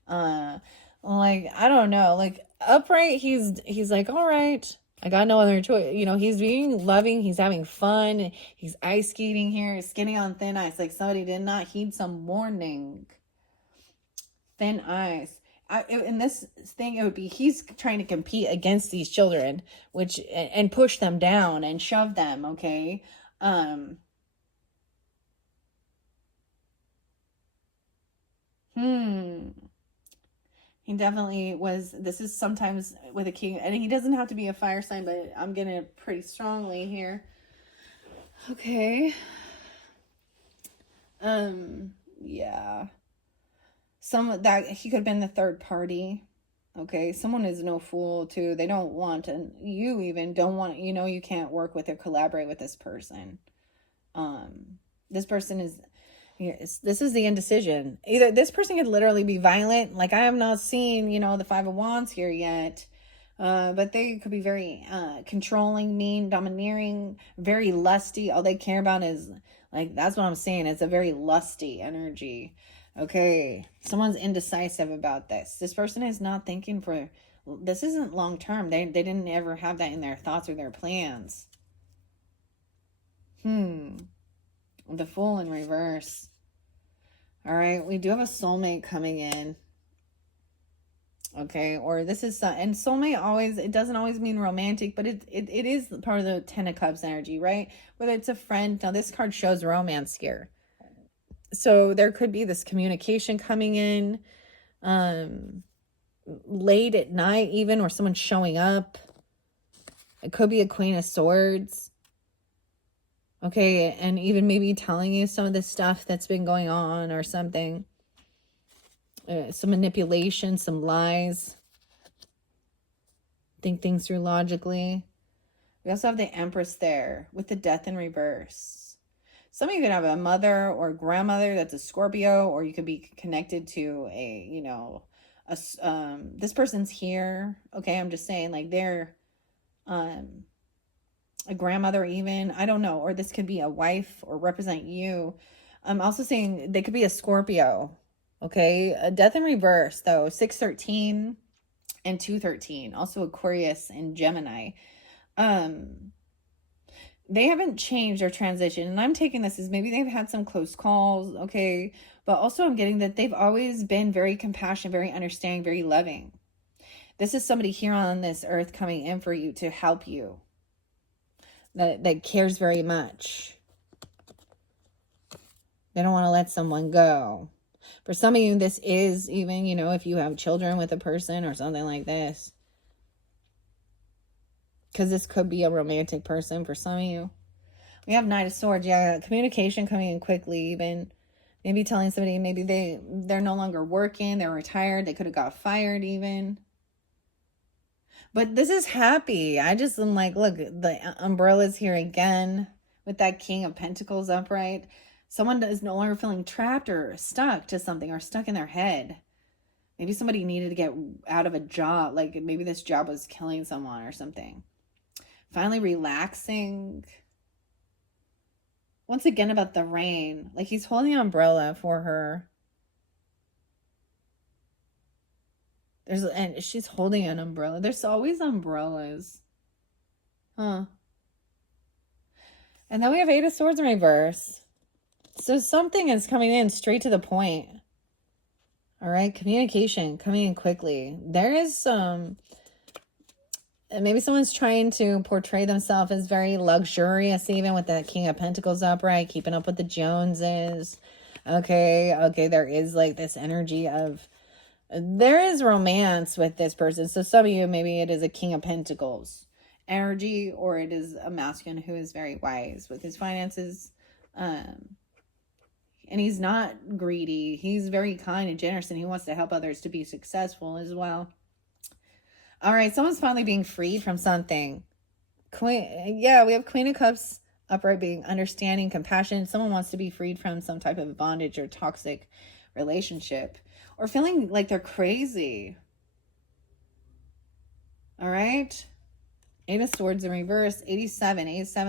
like, I don't know, like upright, he's like, all right, I got no other choice. You know, he's being loving, he's having fun, he's ice skating here, skating on thin ice, like somebody did not heed some warning. Thin ice. In this thing, it would be he's trying to compete against these children, which and push them down and shove them. Okay, He definitely was. This is sometimes with a king, and he doesn't have to be a fire sign, but I'm getting it pretty strongly here. Okay. Yeah. Some that he could have been the third party. Okay, someone is no fool too. They don't want, and you even don't want, you know, you can't work with or collaborate with this person. This person is, yes, this is the indecision. Either this person could literally be violent. Like I have not seen, you know, the Five of Wands here yet. But they could be very controlling, mean, domineering, very lusty. All they care about is, like, that's what I'm saying. It's a very lusty energy. Okay, someone's indecisive about this. This person is not thinking for, this isn't long term. They didn't ever have that in their thoughts or their plans. The Fool in reverse. All right, we do have a soulmate coming in. Okay, or this is, and soulmate always, it doesn't always mean romantic, but it is part of the Ten of Cups energy, right? Whether it's a friend. Now this card shows romance here. So there could be this communication coming in late at night even, or someone showing up. It could be a Queen of Swords. Okay, and even maybe telling you some of the stuff that's been going on or something. Some manipulation, some lies. Think things through logically. We also have the Empress there with the Death in reverse. Some of you could have a mother or grandmother that's a Scorpio, or you could be connected to a, you know, this person's here. Okay, I'm just saying, like, they're a grandmother even. I don't know. Or this could be a wife or represent you. I'm also saying they could be a Scorpio. Okay, a Death in reverse, though. 613 and 213. Also Aquarius and Gemini. They haven't changed or transitioned, and I'm taking this as maybe they've had some close calls, okay, but also I'm getting that they've always been very compassionate, very understanding, very loving. This is somebody here on this earth coming in for you to help you, that cares very much. They don't want to let someone go. For some of you, this is even, you know, if you have children with a person or something like this. because this could be a romantic person for some of you. We have Knight of Swords. Yeah, communication coming in quickly, even. Maybe telling somebody maybe they're no longer working, they're retired, they could have got fired even. But this is happy. I just am like, look, the umbrella's here again with that King of Pentacles upright. Someone is no longer feeling trapped or stuck to something or stuck in their head. Maybe somebody needed to get out of a job. Like maybe this job was killing someone or something. Finally relaxing. Once again about the rain. Like he's holding an umbrella for her. And she's holding an umbrella. There's always umbrellas. Huh. And then we have Eight of Swords in reverse. So something is coming in straight to the point. All right. Communication coming in quickly. There is some... maybe someone's trying to portray themselves as very luxurious, even with that King of Pentacles upright, keeping up with the Joneses. Okay. There is like this energy of... there is romance with this person. So some of you, maybe it is a King of Pentacles energy, or it is a masculine who is very wise with his finances. And he's not greedy. He's very kind and generous, and he wants to help others to be successful as well. All right, someone's finally being freed from something. Yeah, we have Queen of Cups upright, being understanding, compassion. Someone wants to be freed from some type of bondage or toxic relationship, or feeling like they're crazy. All right. Eight of Swords in reverse, 87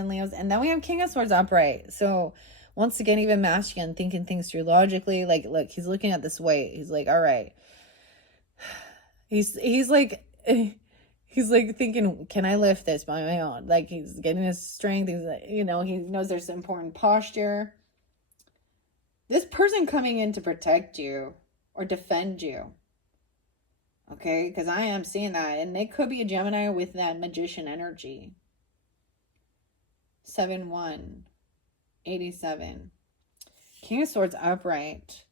Leos. And then we have King of Swords upright. So once again, even masculine, thinking things through logically. Like, look, he's looking at this weight. He's like, all right. He's like thinking, can I lift this by my own? Like he's getting his strength. He's like, he knows there's important posture. This person coming in to protect you or defend you. Okay, because I am seeing that. And they could be a Gemini with that magician energy. 7-1. 87. King of Swords upright.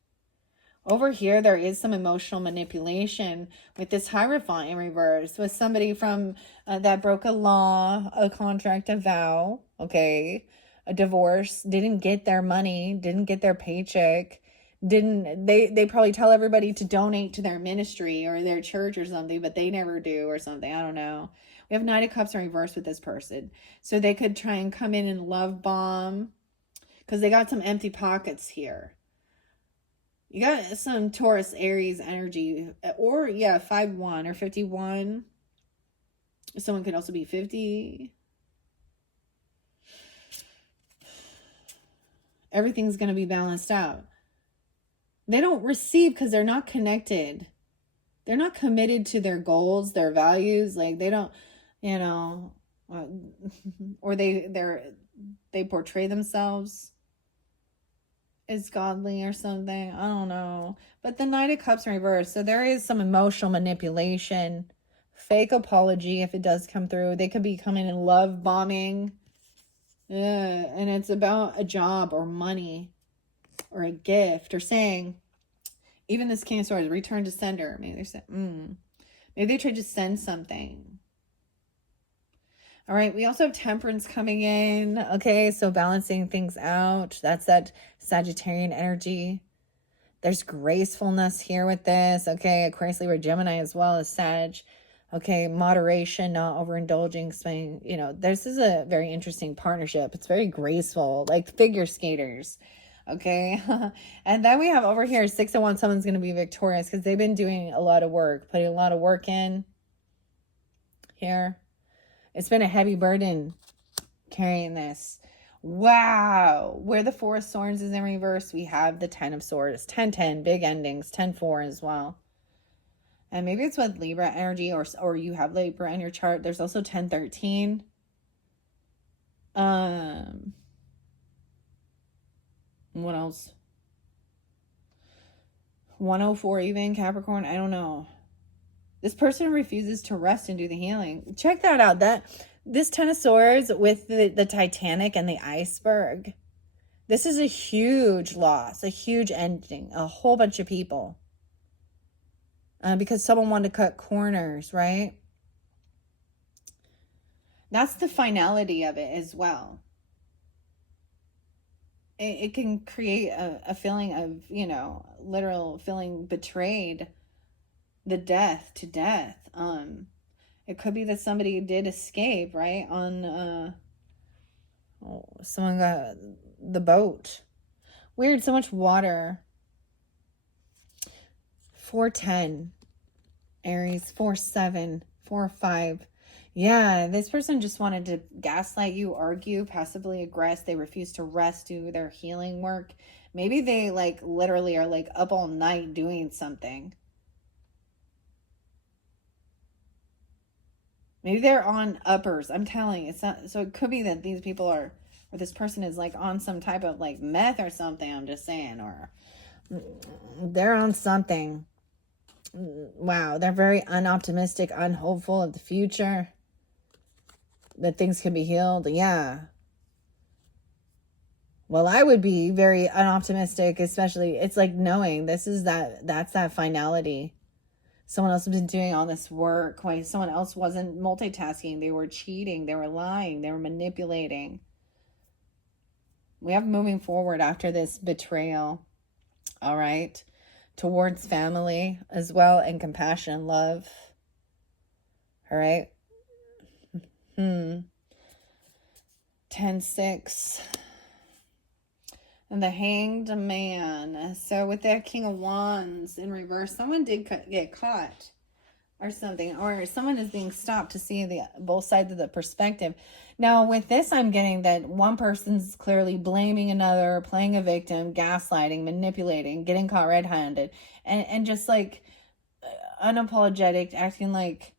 Over here, there is some emotional manipulation with this Hierophant in reverse. With somebody from that broke a law, a contract, a vow. Okay, a divorce. Didn't get their money. Didn't get their paycheck. They probably tell everybody to donate to their ministry or their church or something, but they never do or something. I don't know. We have Knight of Cups in reverse with this person. So they could try and come in and love bomb because they got some empty pockets here. You got some Taurus, Aries energy, or 5-1 or 51. Someone could also be 50. Everything's going to be balanced out. They don't receive because they're not connected. They're not committed to their goals, their values. Like they don't, or they portray themselves as godly or something. I don't know. But the Knight of Cups in reverse. So there is some emotional manipulation, fake apology if it does come through. They could be coming in love bombing. And it's about a job or money or a gift, or saying, even this King of Swords, return to sender. Maybe they said, maybe they tried to send something. All right, we also have Temperance coming in. Okay, so balancing things out. That's that Sagittarian energy. There's gracefulness here with this. Okay, Aquarius, Libra, Gemini as well as Sag. Okay, moderation, not overindulging. This is a very interesting partnership. It's very graceful, like figure skaters. Okay, and then we have over here 6-1. Someone's going to be victorious because they've been doing a lot of work, putting a lot of work in here. It's been a heavy burden carrying this. Wow. Where the Four of Swords is in reverse, we have the 10 of Swords. 10-10, big endings. 10-4 as well. And maybe it's with Libra energy, or you have Libra in your chart. There's also 10-13. What else? 104 even, Capricorn. I don't know. This person refuses to rest and do the healing. Check that out. This 10 of Swords with the Titanic and the iceberg. This is a huge loss, a huge ending. A whole bunch of people. Because someone wanted to cut corners, right? That's the finality of it as well. It can create a feeling of, literal feeling betrayed, the death to death. It could be that somebody did escape, right? Someone got the boat. Weird, so much water. 410. Aries, 4-7, 4-5. Yeah, this person just wanted to gaslight you, argue, passively aggress. They refuse to rest, do their healing work. Maybe they like literally are like up all night doing something. Maybe they're on uppers. I'm telling you, it's not. So it could be that these people are, or this person is like on some type of like meth or something. I'm just saying, or they're on something. Wow, they're very unoptimistic, unhopeful of the future. That things can be healed. Yeah. Well, I would be very unoptimistic, especially it's like knowing that's that finality. Someone else has been doing all this work. Why someone else wasn't multitasking. They were cheating, they were lying, they were manipulating. We have moving forward after this betrayal. All right. Towards family as well, and compassion, love. All right. 10-6. And the Hanged Man. So with that King of Wands in reverse, someone did get caught or something, or someone is being stopped to see the both sides of the perspective. Now with this, I'm getting that one person's clearly blaming another, playing a victim, gaslighting, manipulating, getting caught red-handed, and just like unapologetic, acting like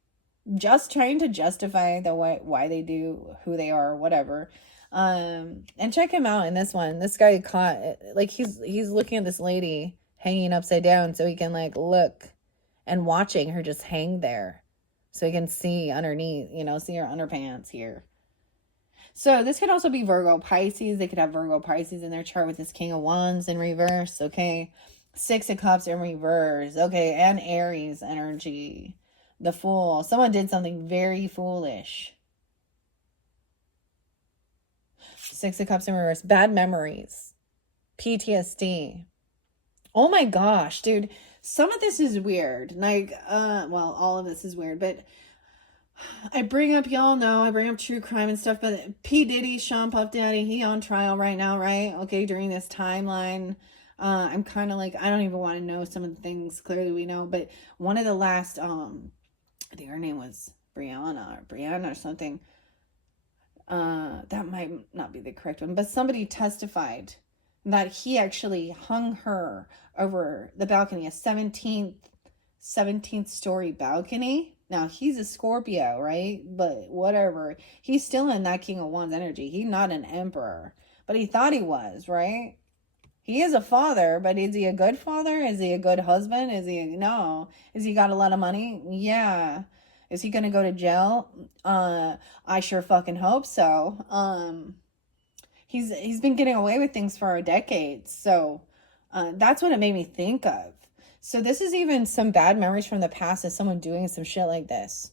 just trying to justify the why they do who they are or whatever. And check him out in this one. This guy caught, like, he's looking at this lady hanging upside down so he can like look, and watching her just hang there so he can see underneath, see her underpants here. So this could also be Virgo Pisces. They could have Virgo Pisces in their chart with this King of Wands in reverse. Okay. 6 of Cups in reverse. Okay. And Aries energy. The Fool. Someone did something very foolish. 6 of Cups in reverse. Bad memories. PTSD. Oh my gosh, dude. Some of this is weird. Like, well, all of this is weird, but I bring up, y'all know, I bring up true crime and stuff, but P. Diddy, Sean Puff Daddy, he on trial right now, right? Okay, during this timeline. I'm kind of like, I don't even want to know some of the things clearly we know, but one of the last, I think her name was Brianna or something. That might not be the correct one, but somebody testified that he actually hung her over the balcony, a 17th story balcony. Now he's a Scorpio, right? But whatever. He's still in that King of Wands energy. He's not an emperor, but he thought he was, right? He is a father, but is he a good father? Is he a good husband? No. Is he got a lot of money? Yeah. Is he gonna go to jail? I sure fucking hope so. He's been getting away with things for a decade, so that's what it made me think of. So this is even some bad memories from the past of someone doing some shit like this.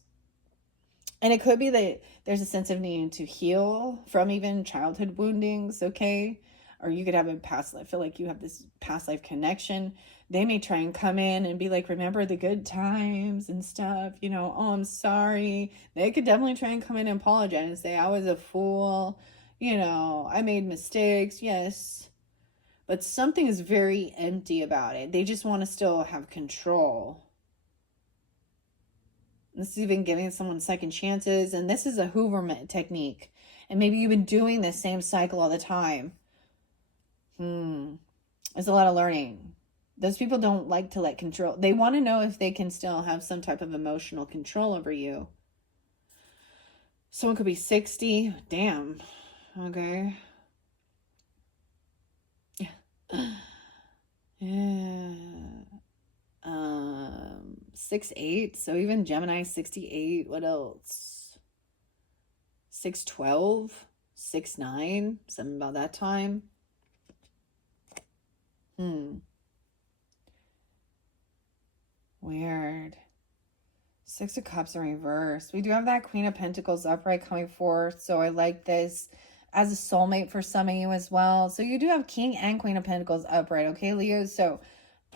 And it could be that there's a sense of needing to heal from even childhood woundings, okay? Or you could have a past life, feel like you have this past life connection. They may try and come in and be like, remember the good times and stuff, oh, I'm sorry. They could definitely try and come in and apologize and say, I was a fool, I made mistakes, yes. But something is very empty about it. They just want to still have control. This is even giving someone second chances. And this is a Hooverman technique. And maybe you've been doing this same cycle all the time. There's a lot of learning. Those people don't like to let control. They want to know if they can still have some type of emotional control over you. Someone could be 60. Damn. Okay. Yeah. 6'8". So even Gemini 68. What else? 6'12", 6'9", something about that time. Weird. Six of Cups in reverse. We do have that Queen of Pentacles upright coming forth. So I like this as a soulmate for some of you as well. So you do have King and Queen of Pentacles upright. Okay, Leo. So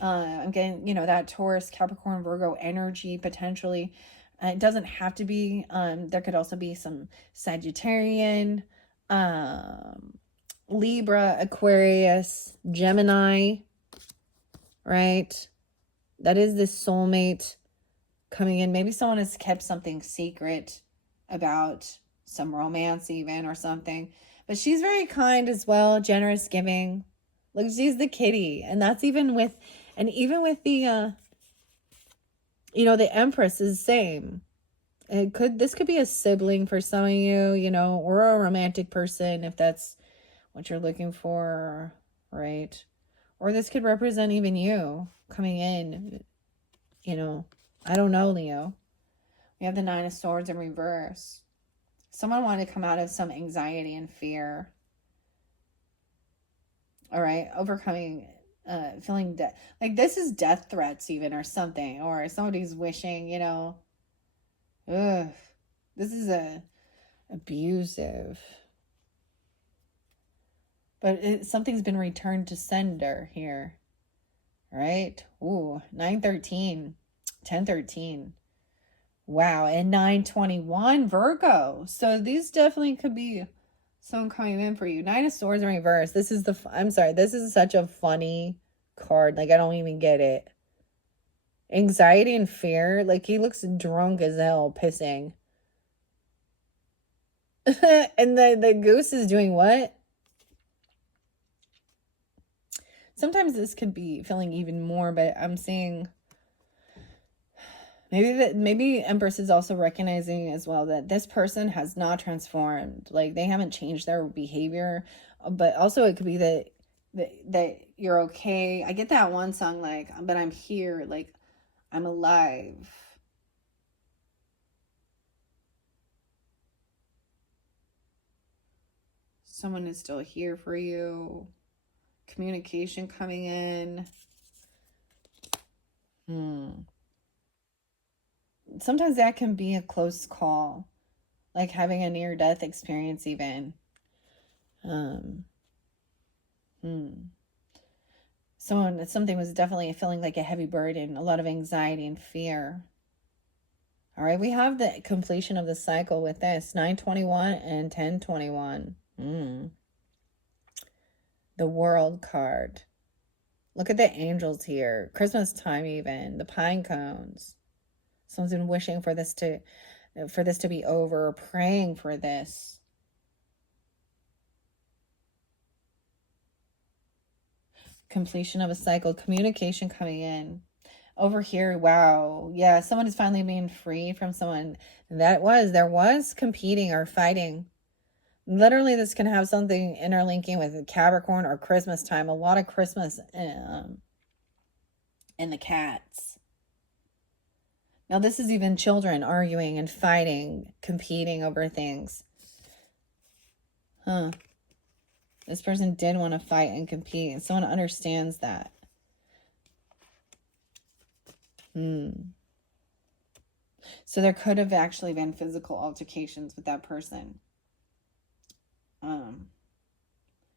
I'm getting, you know, that Taurus, Capricorn, Virgo energy potentially. It doesn't have to be. There could also be some Sagittarian, Libra, Aquarius, Gemini, right? That is this soulmate coming in. Maybe someone has kept something secret about some romance even or something. But she's very kind as well, generous, giving. Look, she's the kitty. And that's even with, and even with the, you know, the Empress is the same. This could be a sibling for some of you, you know, or a romantic person if that's what you're looking for, right? Or this could represent even you coming in, you know. I don't know, Leo. We have the Nine of Swords in reverse. Someone wanted to come out of some anxiety and fear. All right, overcoming, feeling death. Like this is death threats even or something. Or somebody's wishing, you know. Ugh. This is abusive. But something's been returned to sender here. All right. Ooh, 913. 1013. Wow. And 921 Virgo. So these definitely could be someone coming in for you. Nine of Swords in reverse. This is I'm sorry. This is such a funny card. Like, I don't even get it. Anxiety and fear. Like, he looks drunk as hell, pissing. And the goose is doing what? Sometimes this could be feeling even more, but I'm seeing maybe Empress is also recognizing as well that this person has not transformed. Like, they haven't changed their behavior, but also it could be that you're okay. I get that one song, like, but I'm here, like, I'm alive. Someone is still here for you. Communication coming in. Sometimes that can be a close call, like having a near-death experience even. Something was definitely feeling like a heavy burden, a lot of anxiety and fear. All right, we have the completion of the cycle with this 921 and 1021. The World card. Look at the angels here. Christmas time even. The pine cones. Someone's been wishing for this to be over, praying for this. Completion of a cycle. Communication coming in. Over here, wow. Yeah, someone is finally being free from someone there was competing or fighting. Literally, this can have something interlinking with Capricorn or Christmas time. A lot of Christmas in the cats. Now, this is even children arguing and fighting, competing over things. This person did want to fight and compete. Someone understands that. So there could have actually been physical altercations with that person.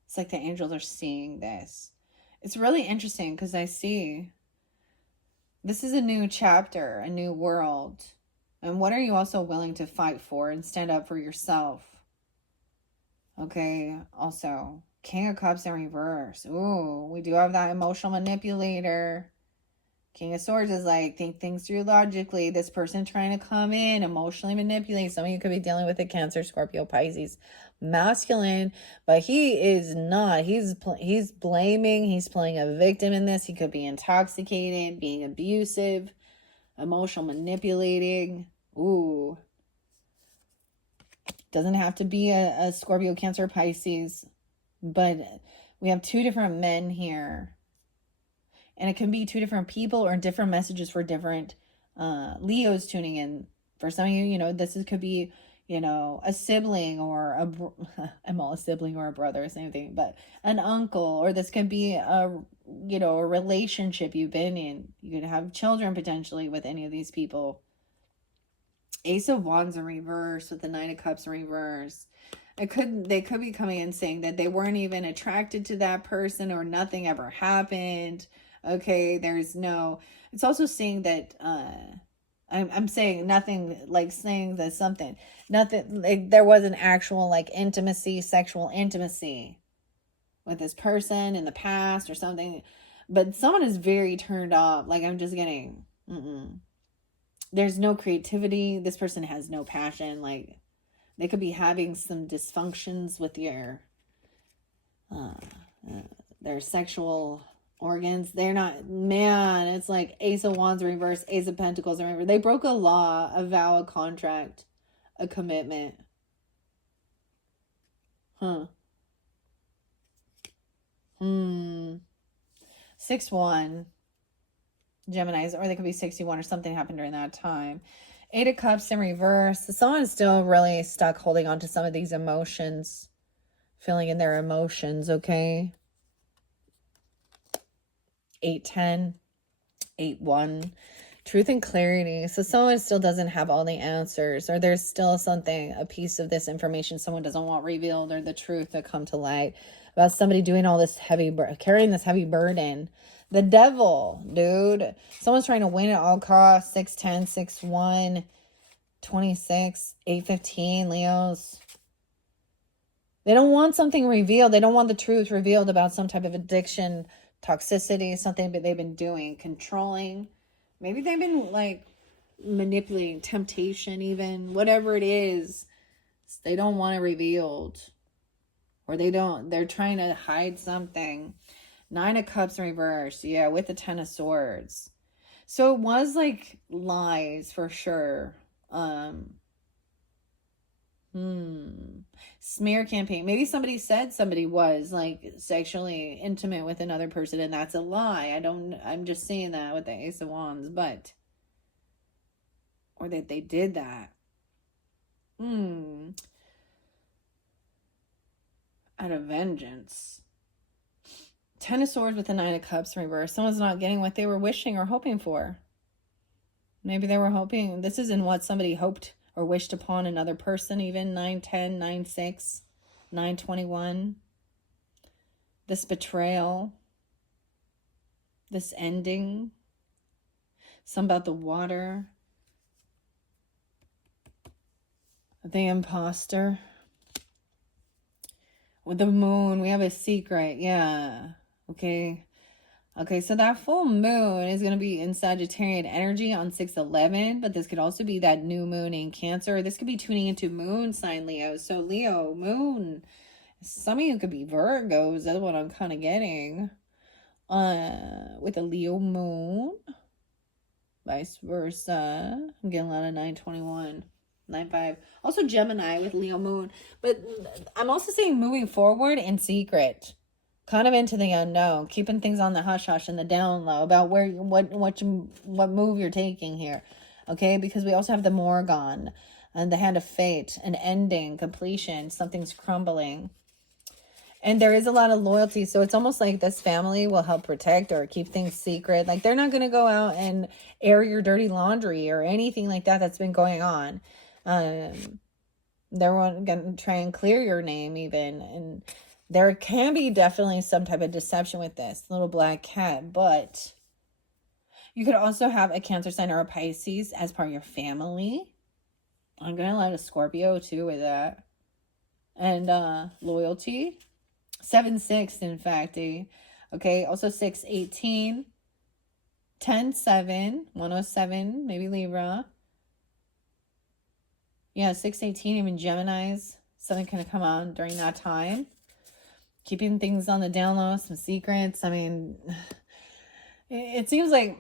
It's like the angels are seeing this. It's really interesting because I see this is a new chapter, a new world. And what are you also willing to fight for and stand up for yourself? Okay, also, King of Cups in reverse. Ooh, we do have that emotional manipulator. King of Swords is like, think things through logically. This person trying to come in, emotionally manipulate. Some of you could be dealing with a Cancer, Scorpio, Pisces, masculine, but he is not. He's blaming. He's playing a victim in this. He could be intoxicated, being abusive, emotional manipulating. Ooh. Doesn't have to be a Scorpio, Cancer, Pisces, but we have two different men here. And it can be two different people or different messages for different Leos tuning in. For some of you, you know, could be, you know, a sibling or I'm all a sibling or a brother, same thing, but an uncle, or this could be a relationship you've been in. You could have children potentially with any of these people. Ace of Wands in reverse with the Nine of Cups in reverse. They could be coming in saying that they weren't even attracted to that person or nothing ever happened. Okay, it's also saying that I'm saying nothing, like saying that something, nothing, like there was an actual like intimacy, sexual intimacy with this person in the past or something. But someone is very turned off. Like I'm just getting, there's no creativity. This person has no passion. Like they could be having some dysfunctions with their sexual organs. They're not, man, it's like Ace of Wands in reverse, Ace of Pentacles in reverse. They broke a law, a vow, a contract, a commitment. 6-1 Geminis, or they could be 61 or something happened during that time. 8 of Cups in reverse. Someone is still really stuck holding on to some of these emotions, feeling in their emotions, okay? 8-10, 8-1. Truth and clarity. So someone still doesn't have all the answers, or there's still something, a piece of this information someone doesn't want revealed, or the truth to come to light about somebody doing all this carrying this heavy burden. The devil, dude. Someone's trying to win at all costs. 6-10, 6-1, 26, 8-15, Leos. They don't want something revealed. They don't want the truth revealed about some type of addiction, toxicity, something that they've been doing, controlling. Maybe they've been like manipulating, temptation, even whatever it is. They don't want it revealed, or they're trying to hide something. 9 of Cups in reverse. Yeah, with the 10 of Swords. So it was like lies for sure. Smear campaign. Maybe somebody said somebody was like sexually intimate with another person, and that's a lie. I'm just seeing that with the Ace of Wands, or that they did that. Out of vengeance. 10 of Swords with the 9 of Cups in reverse. Someone's not getting what they were wishing or hoping for. Maybe they were hoping, this isn't what somebody hoped or wished upon another person, even. 9-10, 9-6, 9-21. This betrayal. This ending. Some about the water. The imposter. With the moon, we have a secret. Yeah. Okay. So that full moon is going to be in Sagittarian energy on 6/11, but this could also be that new moon in Cancer. This could be tuning into moon sign Leo. So Leo, moon. Some of you could be Virgos. That's what I'm kind of getting. With a Leo moon. Vice versa. I'm getting a lot of 9/21. 9/5. Also Gemini with Leo moon. But I'm also saying moving forward in secret. Kind of into the unknown, keeping things on the hush hush and the down low about what move you're taking here, okay? Because we also have the Morgan and the Hand of Fate, an ending, completion, something's crumbling, and there is a lot of loyalty. So it's almost like this family will help protect or keep things secret. Like they're not going to go out and air your dirty laundry or anything like that that's been going on. They're going to try and clear your name even, and there can be definitely some type of deception with this little black cat, but you could also have a Cancer sign or a Pisces as part of your family. I'm going to let a Scorpio too with that. And loyalty. 7-6, in fact. Okay, also 6-18. 10-7. 107, maybe Libra. Yeah, 6-18, even Geminis. Something can come on during that time. Keeping things on the down low, some secrets. I mean, it seems like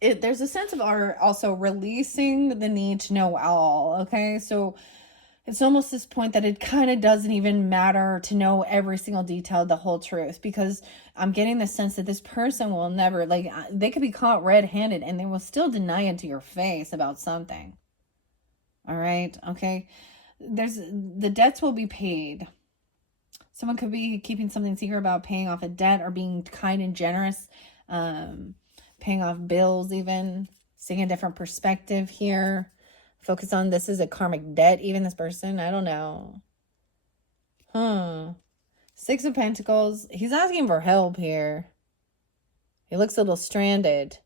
there's a sense of our also releasing the need to know all, okay? So it's almost this point that it kind of doesn't even matter to know every single detail, the whole truth, because I'm getting the sense that this person will never, like, they could be caught red-handed and they will still deny it to your face about something. All right, okay? The debts will be paid. Someone could be keeping something secret about paying off a debt or being kind and generous, paying off bills even, seeing a different perspective here. Focus on this is a karmic debt, even this person. I don't know. Six of Pentacles. He's asking for help here. He looks a little stranded.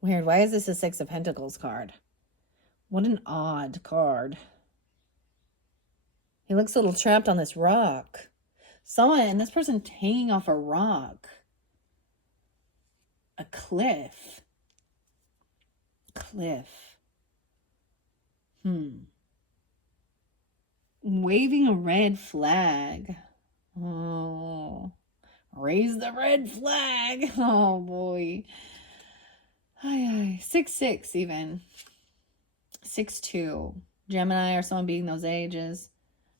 Weird. Why is this a Six of Pentacles card? What an odd card. He looks a little trapped on this rock. And this person hanging off a rock. A cliff. Waving a red flag. Oh. Raise the red flag. Oh, boy. 6-6 even. 6-2. Gemini or someone beating those ages.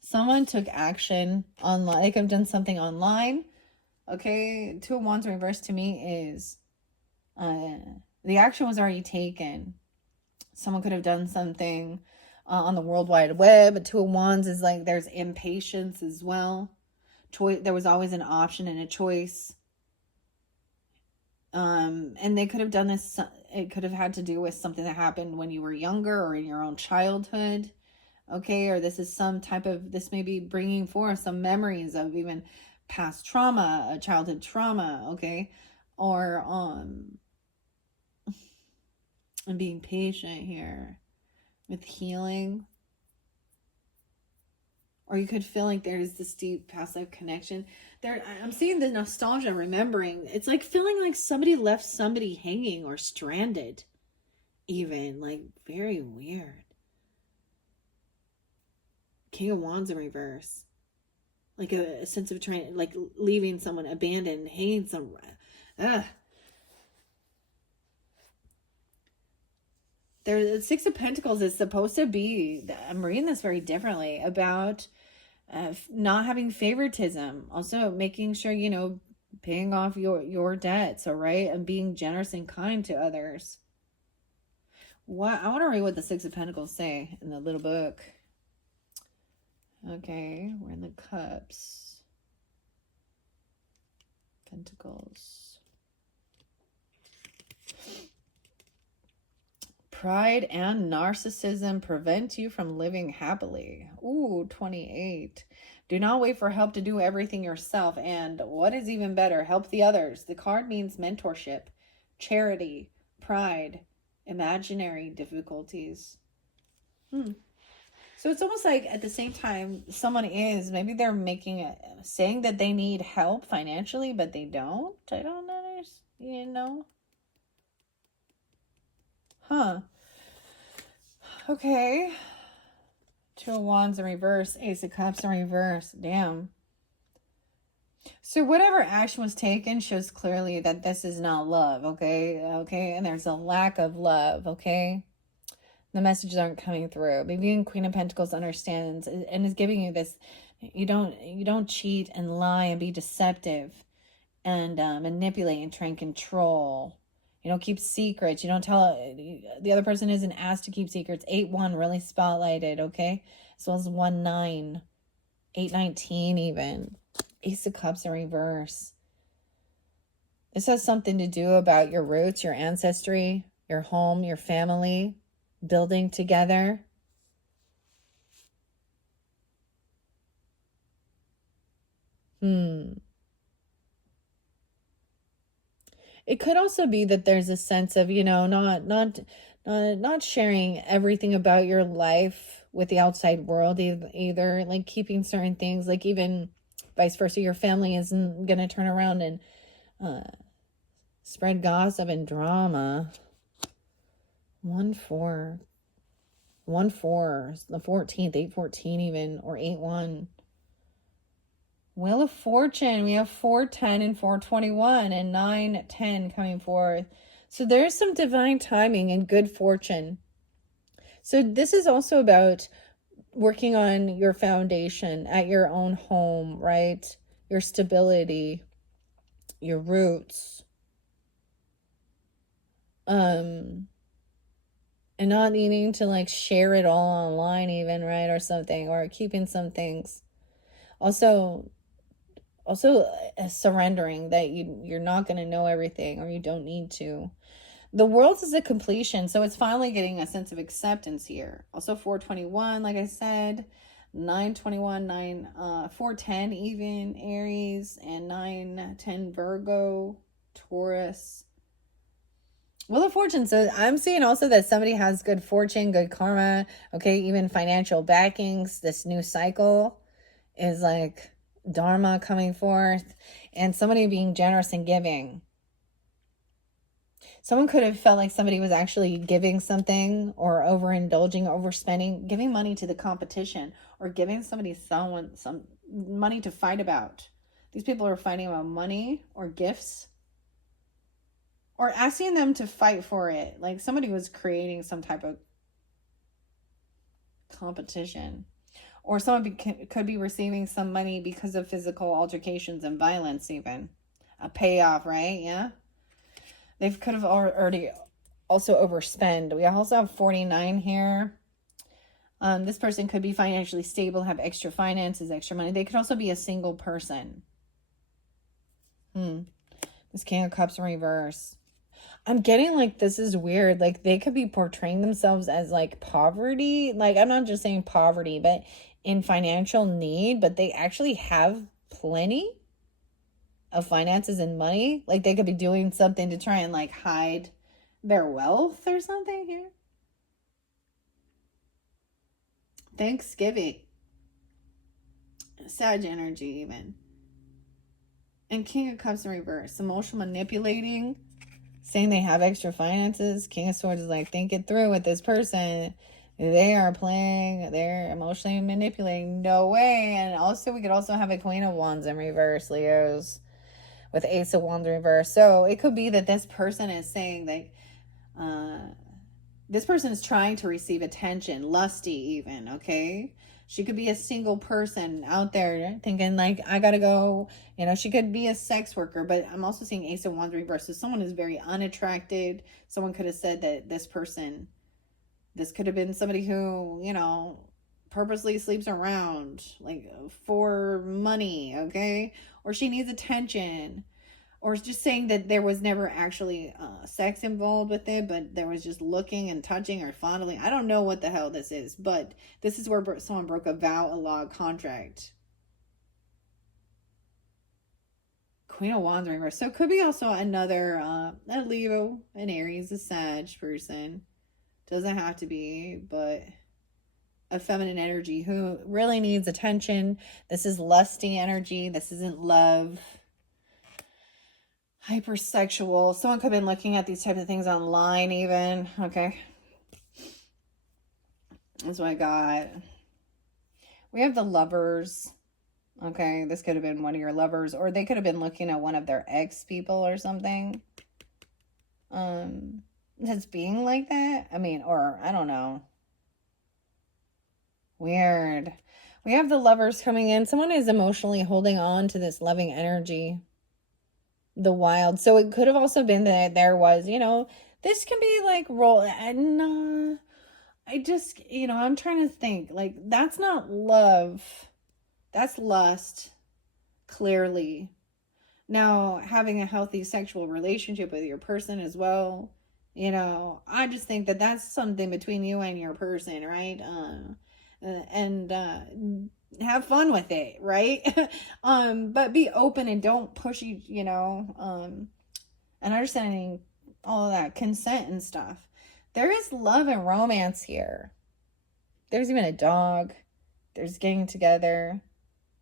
Someone took action online. They could have done something online. Okay. 2 of Wands reversed to me is the action was already taken. Someone could have done something on the World Wide Web. 2 of Wands is like there's impatience as well. There was always an option and a choice. And they could have done this. It could have had to do with something that happened when you were younger or in your own childhood. Okay. Or this may be bringing forth some memories of even past trauma, childhood trauma. Okay. Or, and being patient here with healing. Or you could feel like there's this deep past life connection. I'm seeing the nostalgia, remembering. It's like feeling like somebody left somebody hanging or stranded. Even. Like, very weird. King of Wands in reverse. Like a sense of like leaving someone abandoned, hanging somewhere. The 6 of Pentacles is supposed to be, I'm reading this very differently, about not having favoritism. Also making sure, paying off your debts, all right? And being generous and kind to others. I want to read what the 6 of Pentacles say in the little book. Okay, we're in the Cups. Pentacles. Pride and narcissism prevent you from living happily. Ooh, 28. Do not wait for help to do everything yourself. And what is even better, help the others. The card means mentorship, charity, pride, imaginary difficulties. So it's almost like at the same time, maybe they're saying that they need help financially, but they don't. I don't know. Okay. 2 of Wands in reverse. Ace of Cups in reverse. Damn. So whatever action was taken shows clearly that this is not love. Okay. And there's a lack of love. Okay. The messages aren't coming through. Maybe even Queen of Pentacles understands and is giving you this. You don't cheat and lie and be deceptive and manipulate and try and control. You don't keep secrets. You don't tell, the other person isn't asked to keep secrets. 8-1 really spotlighted, okay? As well as 1-9, 8-19 even. Ace of Cups in reverse. This has something to do about your roots, your ancestry, your home, your family, building together. It could also be that there's a sense of, not sharing everything about your life with the outside world either, like keeping certain things, like even vice versa, your family isn't going to turn around and spread gossip and drama. 1-4, the 14th, 8-14 even, or 8-1. Wheel of Fortune, we have 4-10 and 4-21 and 9-10 coming forth. So there's some divine timing and good fortune. So this is also about working on your foundation at your own home, right? Your stability, your roots. And not needing to like share it all online even, right? Or something, or keeping some things. Also surrendering that you're not going to know everything, or you don't need to. The world is a completion, so it's finally getting a sense of acceptance here. Also 421, like I said, 921, 410 even, Aries, and 910 Virgo, Taurus. Wheel of Fortune. So I'm seeing also that somebody has good fortune, good karma, okay, even financial backings. This new cycle is like dharma coming forth, and somebody being generous and giving. Someone could have felt like somebody was actually giving something, or overindulging, overspending, giving money to the competition, or giving somebody some money to fight about. These people are fighting about money or gifts, or asking them to fight for it. Like somebody was creating some type of competition. Or someone could be receiving some money because of physical altercations and violence, even. A payoff, right? Yeah. They could have already also overspend. We also have 49 here. This person could be financially stable, have extra finances, extra money. They could also be a single person. This King of Cups in reverse. I'm getting like this is weird. Like they could be portraying themselves as like poverty. Like I'm not just saying poverty, but in financial need, but they actually have plenty of finances and money. Like they could be doing something to try and like hide their wealth or something here. Thanksgiving. Sag energy even. And King of Cups in reverse. Emotional manipulating. Saying they have extra finances. King of Swords is like, think it through with this person. They are playing. They're emotionally manipulating. No way. And also we could also have a Queen of Wands in reverse, Leos. With Ace of Wands in reverse. So it could be that this person is saying like, this person is trying to receive attention, lusty even, okay? She could be a single person out there thinking like, I gotta go. She could be a sex worker, but I'm also seeing Ace of Wands reverse. So someone is very unattracted. Someone could have said that this could have been somebody who, purposely sleeps around like for money, okay? Or she needs attention. Or just saying that there was never actually sex involved with it, but there was just looking and touching or fondling. I don't know what the hell this is, but this is where someone broke a vow, a law, a contract. Queen of Wands reverse. So it could be also another a Leo, an Aries, a Sag person. Doesn't have to be, but a feminine energy who really needs attention. This is lusty energy. This isn't love. Hypersexual. Someone could have been looking at these types of things online even. Okay. That's what I got. We have the Lovers. Okay. This could have been one of your lovers, or they could have been looking at one of their ex people or something. That's being like that. I mean, or I don't know. Weird. We have the Lovers coming in. Someone is emotionally holding on to this loving energy. The Wild. So it could have also been that there was, this can be like roll. And I just, I'm trying to think. Like, that's not love. That's lust, clearly. Now, having a healthy sexual relationship with your person as well, I just think that that's something between you and your person, right? And have fun with it, right? But be open and don't push and understanding all of that consent and stuff. There is love and romance here. There's even a dog. There's getting together.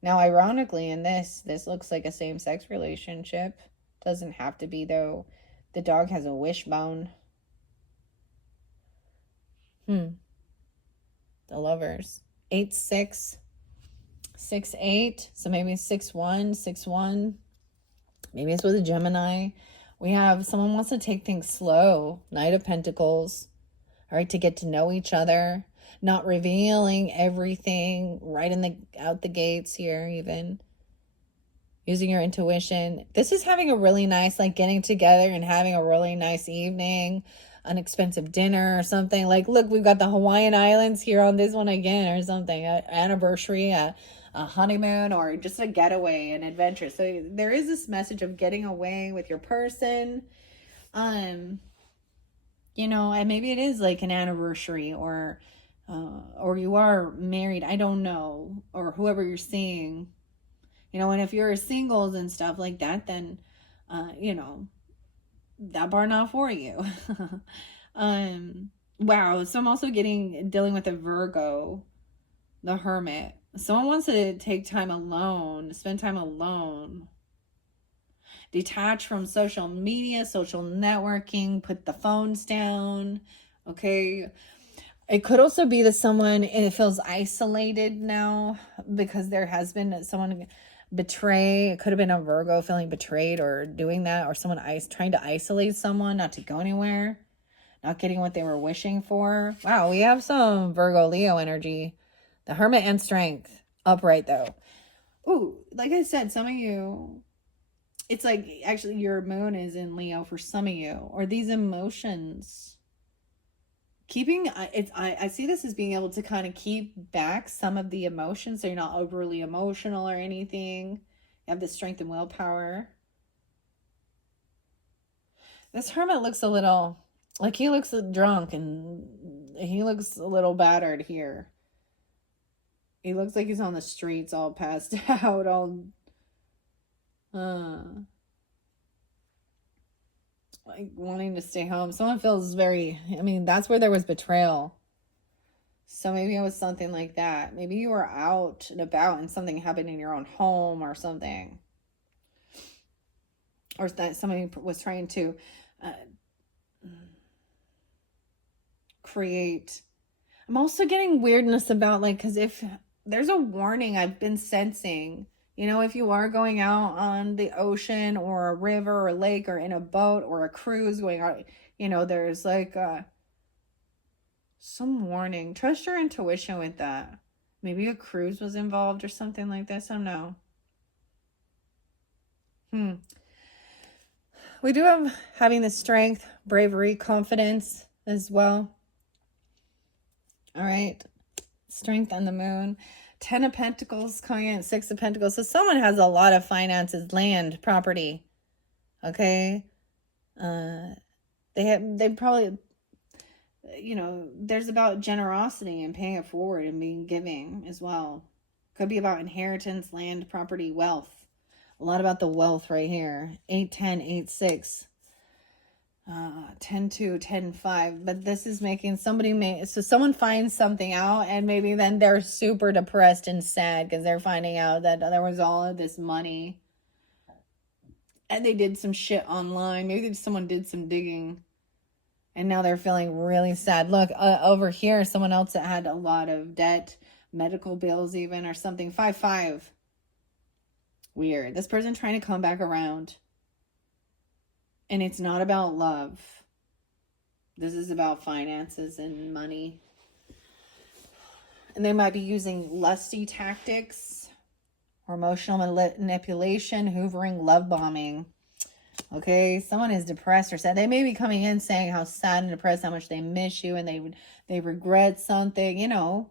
Now, ironically, in this looks like a same-sex relationship. Doesn't have to be, though. The dog has a wishbone. The Lovers. 8-6. 6-8. So maybe 6-1. 6-1. Maybe it's with a Gemini. We have someone wants to take things slow. Knight of Pentacles. All right, to get to know each other. Not revealing everything right out the gates here even. Using your intuition. This is having a really nice, like getting together and having a really nice evening. An expensive dinner or something. Like, look, we've got the Hawaiian Islands here on this one again or something. An anniversary, a honeymoon, or just a getaway, an adventure. So there is this message of getting away with your person. You know, and maybe it is like an anniversary, or you are married. I don't know, or whoever you're seeing. You know, and if you're singles and stuff like that, then, you know, that bar not for you. Wow. So I'm also dealing with a Virgo, the Hermit. Someone wants to take time alone, spend time alone, detach from social media, social networking, put the phones down. Okay. It could also be that someone feels isolated now because there has been someone betray. It could have been a Virgo feeling betrayed or doing that, or someone trying to isolate someone, not to go anywhere, not getting what they were wishing for. Wow, we have some Virgo Leo energy. The Hermit and Strength upright though. Ooh, like I said, some of you, it's like actually your moon is in Leo for some of you, or these emotions. Keeping I see this as being able to kind of keep back some of the emotions so you're not overly emotional or anything. You have the strength and willpower. This Hermit looks a little like he looks drunk, and he looks a little battered here. He looks like he's on the streets all passed out, all like wanting to stay home. Someone feels very, I mean, that's where there was betrayal. So maybe it was something like that. Maybe you were out and about and something happened in your own home or something. Or that somebody was trying to create. I'm also getting weirdness about, like, because if there's a warning I've been sensing, you know, if you are going out on the ocean or a river or a lake or in a boat or a cruise going out, you know, there's like some warning. Trust your intuition with that. Maybe a cruise was involved or something like this. I don't know. We do have having the strength, bravery, confidence as well. All right. Strength on the moon. 10 of Pentacles coming in, 6 of Pentacles. So someone has a lot of finances, land, property. Okay. They probably, you know, there's about generosity and paying it forward and being giving as well. Could be about inheritance, land, property, wealth. A lot about the wealth right here. 8-10, 8-6. 10-2, 10-5. But this is making so someone finds something out, and maybe then they're super depressed and sad because they're finding out that there was all of this money and they did some shit online. Maybe someone did some digging and now they're feeling really sad. Look, over here, someone else that had a lot of debt, medical bills even, or something. 5-5. Weird. This person trying to come back around. And it's not about love. This is about finances and money. And they might be using lusty tactics or emotional manipulation, hoovering, love bombing. Okay, someone is depressed or sad. They may be coming in saying how sad and depressed, how much they miss you, and they regret something, you know.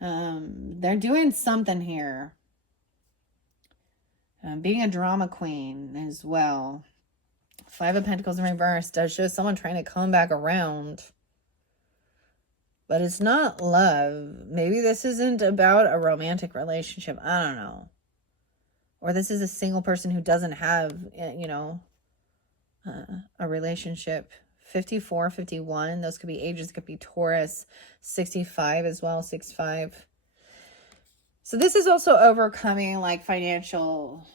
They're doing something here. Being a drama queen as well. 5 of Pentacles in reverse does show someone trying to come back around. But it's not love. Maybe this isn't about a romantic relationship. I don't know. Or this is a single person who doesn't have, you know, a relationship. 54, 51. Those could be ages. It could be Taurus. 65 as well. 6-5. So this is also overcoming like financial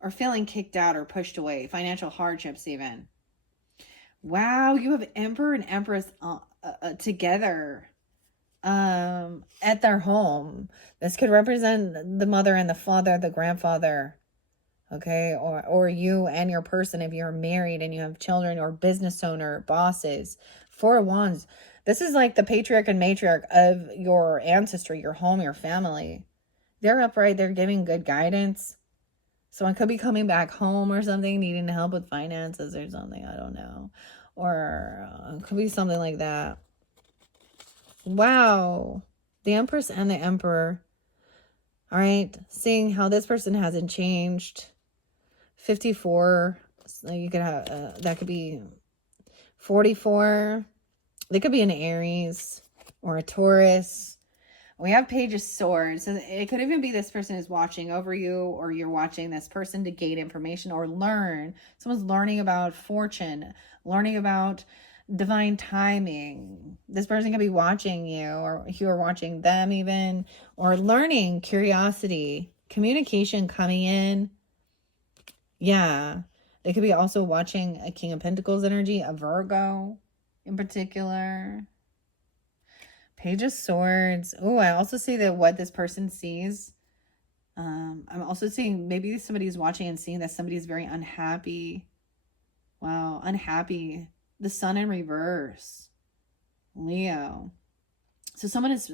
or feeling kicked out or pushed away. Financial hardships even. Wow, you have Emperor and Empress together at their home. This could represent the mother and the father, the grandfather. Okay, or you and your person if you're married and you have children, or business owner, bosses. 4 of Wands. This is like the patriarch and matriarch of your ancestry, your home, your family. They're upright. They're giving good guidance. Someone could be coming back home or something, needing help with finances or something. I don't know. Or it could be something like that. Wow. The Empress and the Emperor. All right. Seeing how this person hasn't changed. 54. So you could have, that could be 44. They could be an Aries or a Taurus. We have Page of Swords. So it could even be this person is watching over you, or you're watching this person to gain information or learn. Someone's learning about fortune, learning about divine timing. This person could be watching you, or you are watching them even, or learning, curiosity, communication coming in. Yeah. They could be also watching a King of Pentacles energy, a Virgo in particular. Page of Swords. Oh, I also see that what this person sees. I'm also seeing maybe somebody's watching and seeing that somebody's very unhappy. Wow, unhappy. The Sun in reverse. Leo. So someone is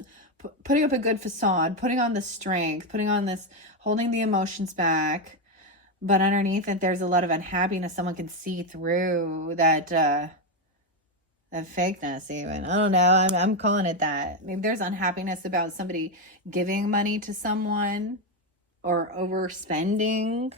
putting up a good facade, putting on the strength, putting on this, holding the emotions back. But underneath it, there's a lot of unhappiness. Someone can see through that fakeness even. I don't know. I'm calling it that. Maybe there's unhappiness about somebody giving money to someone or overspending,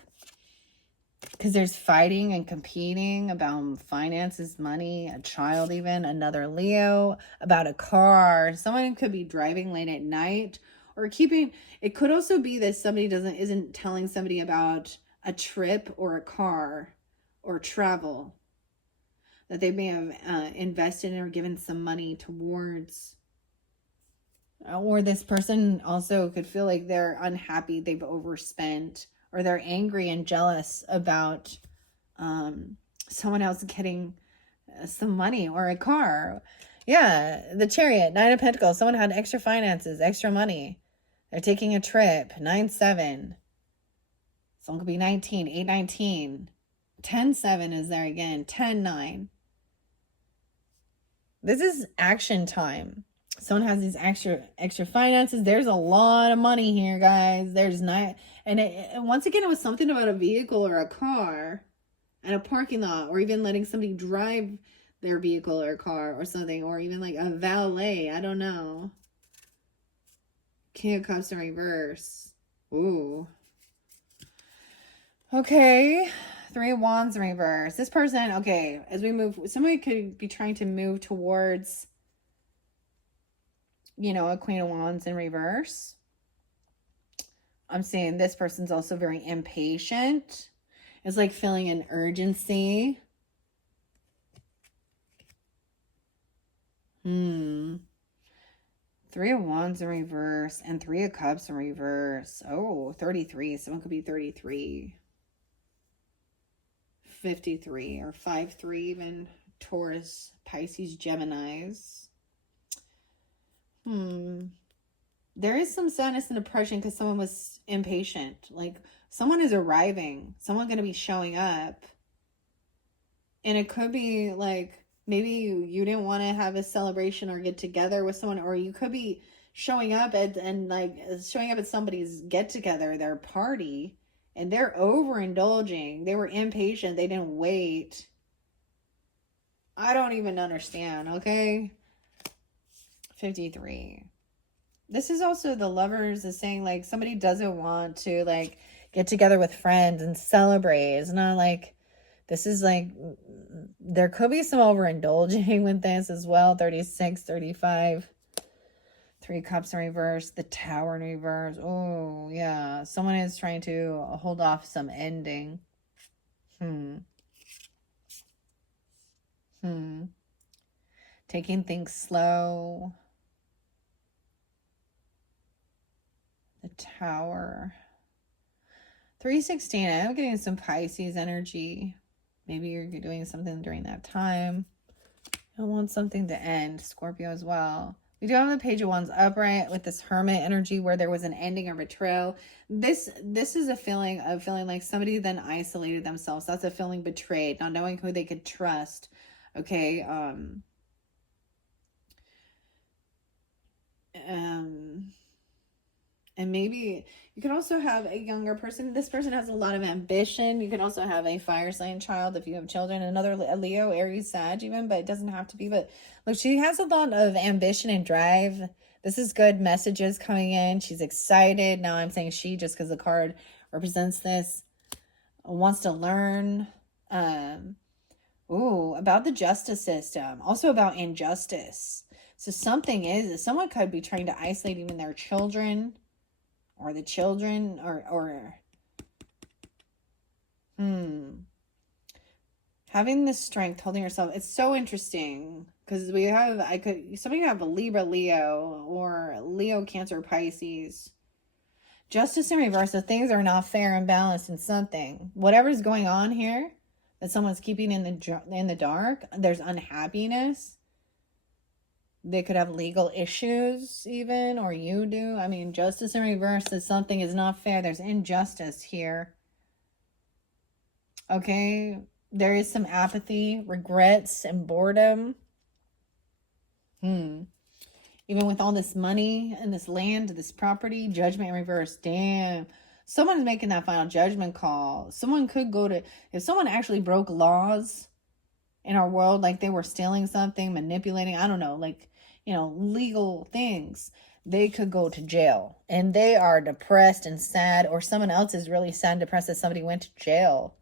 because there's fighting and competing about finances, money, a child, even another Leo, about a car. Someone could be driving late at night, or keeping, it could also be that somebody isn't telling somebody about a trip or a car or travel that they may have invested in or given some money towards. Or this person also could feel like they're unhappy, they've overspent, or they're angry and jealous about someone else getting some money or a car. Yeah, the Chariot, 9 of Pentacles. Someone had extra finances, extra money. They're taking a trip, 9-7. Someone could be 19, 8-19. 10-7 is there again, 10-9. This is action time. Someone has these extra finances. There's a lot of money here, guys. There's not, and once again, it was something about a vehicle or a car at a parking lot, or even letting somebody drive their vehicle or car or something, or even like a valet. I don't know. King of Cups in reverse. Ooh. Okay. 3 of Wands in reverse. This person, okay, as we move, somebody could be trying to move towards, you know, a Queen of Wands in reverse. I'm saying this person's also very impatient. It's like feeling an urgency. 3 of Wands in reverse and 3 of Cups in reverse. Oh, 33. Someone could be 33. 53 or 5-3 even. Taurus, Pisces, Geminis. There is some sadness and depression because someone was impatient. Like, someone is arriving. Someone going to be showing up. And it could be like, maybe you didn't want to have a celebration or get together with someone, or you could be showing up at somebody's get together, their party, and they're overindulging. They were impatient. They didn't wait. I don't even understand, okay? 53. This is also the Lovers is saying, like, somebody doesn't want to, like, get together with friends and celebrate. It's not like, this is like, there could be some overindulging with this as well. 36, 35. 3 Cups in reverse. The Tower in reverse. Oh, yeah. Someone is trying to hold off some ending. Taking things slow. The Tower. 316. I'm getting some Pisces energy. Maybe you're doing something during that time. I want something to end. Scorpio as well. We do have the Page of Wands upright with this Hermit energy where there was an ending or betrayal. This is a feeling of feeling like somebody then isolated themselves. That's a feeling betrayed, not knowing who they could trust. Okay. And maybe you could also have a younger person. This person has a lot of ambition. You could also have a fire sign child if you have children. A Leo, Aries, Sag even, but it doesn't have to be. But look, she has a lot of ambition and drive. This is good messages coming in. She's excited. Now I'm saying she just because the card represents this. Wants to learn. Ooh, about the justice system. Also about injustice. So someone could be trying to isolate even their children or the children or having the strength, holding yourself. It's so interesting because somebody have a Libra Leo or Leo Cancer Pisces. Justice in reverse. So things are not fair and balanced in something. Whatever's going on here that someone's keeping in the dark, there's unhappiness. They could have legal issues even, or you do. I mean, justice in reverse is something is not fair. There's injustice here. Okay? There is some apathy, regrets, and boredom. Even with all this money and this land, this property, judgment in reverse. Damn. Someone's making that final judgment call. Someone could go to, if someone actually broke laws in our world, like they were stealing something, manipulating, I don't know, like, legal things, they could go to jail. And they are depressed and sad, or someone else is really sad and depressed that somebody went to jail.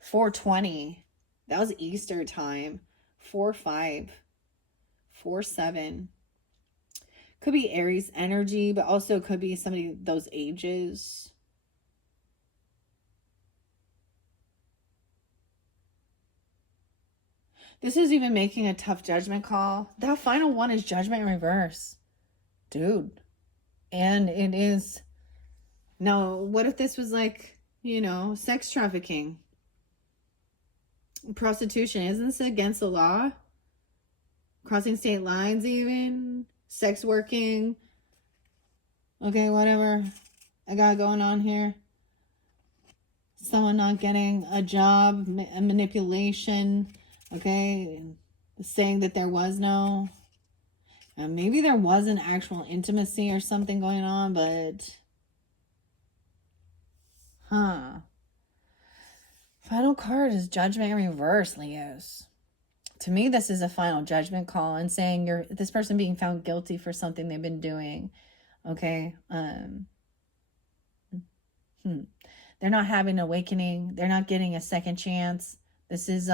420. That was Easter time. 4-5. 4-7. Could be Aries energy, but also could be somebody those ages. This is even making a tough judgment call. That final one is judgment in reverse. Dude. And it is. Now, what if this was like, sex trafficking? Prostitution. Isn't this against the law? Crossing state lines even? Sex working? Okay, whatever I got going on here. Someone not getting a job, manipulation. Okay, saying that there was no, maybe there was an actual intimacy or something going on, but, Final card is judgment in reverse, Leos. To me, this is a final judgment call and saying this person being found guilty for something they've been doing. Okay, they're not having an awakening. They're not getting a second chance. This is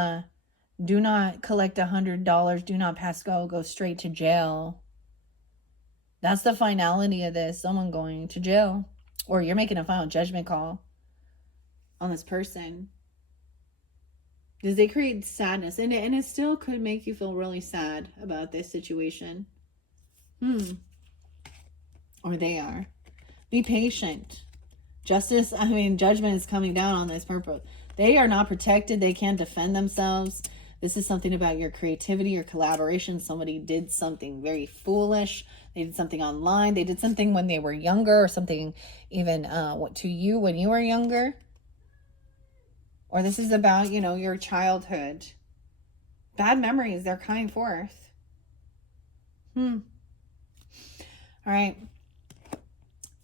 do not collect $100. Do not pass go straight to jail. That's the finality of this. Someone going to jail. Or you're making a final judgment call on this person. Because they create sadness. And it still could make you feel really sad about this situation. Or they are. Be patient. Judgment is coming down on this purpose. They are not protected. They can't defend themselves. This is something about your creativity, your collaboration. Somebody did something very foolish. They did something online. They did something when they were younger, or something even to you when you were younger. Or this is about, your childhood. Bad memories, they're coming forth. All right.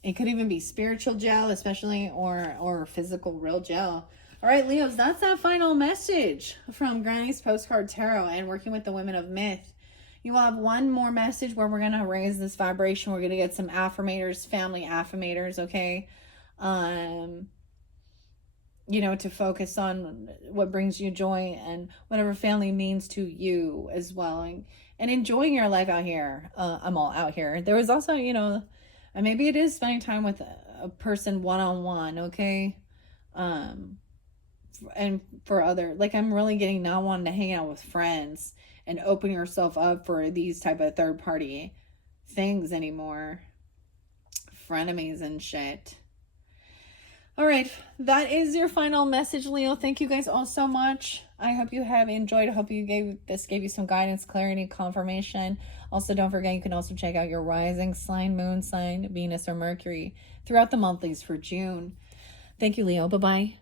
It could even be spiritual jail, especially, or physical real jail. All right, Leos, that's that final message from Granny's Postcard Tarot and working with the women of myth. You will have one more message where we're going to raise this vibration. We're going to get some affirmators, family affirmators, okay? To focus on what brings you joy and whatever family means to you as well. And enjoying your life out here. I'm all out here. There was also, maybe it is spending time with a person one-on-one, okay? And for other, like, I'm really getting not wanting to hang out with friends and open yourself up for these type of third party things anymore. Frenemies and shit. All right, that is your final message, Leo. Thank you guys all so much. I hope you have enjoyed. I hope gave you some guidance, clarity, confirmation. Also, don't forget, you can also check out your rising sign, moon sign, Venus or Mercury throughout the monthlies for June. Thank you, Leo. Bye-bye.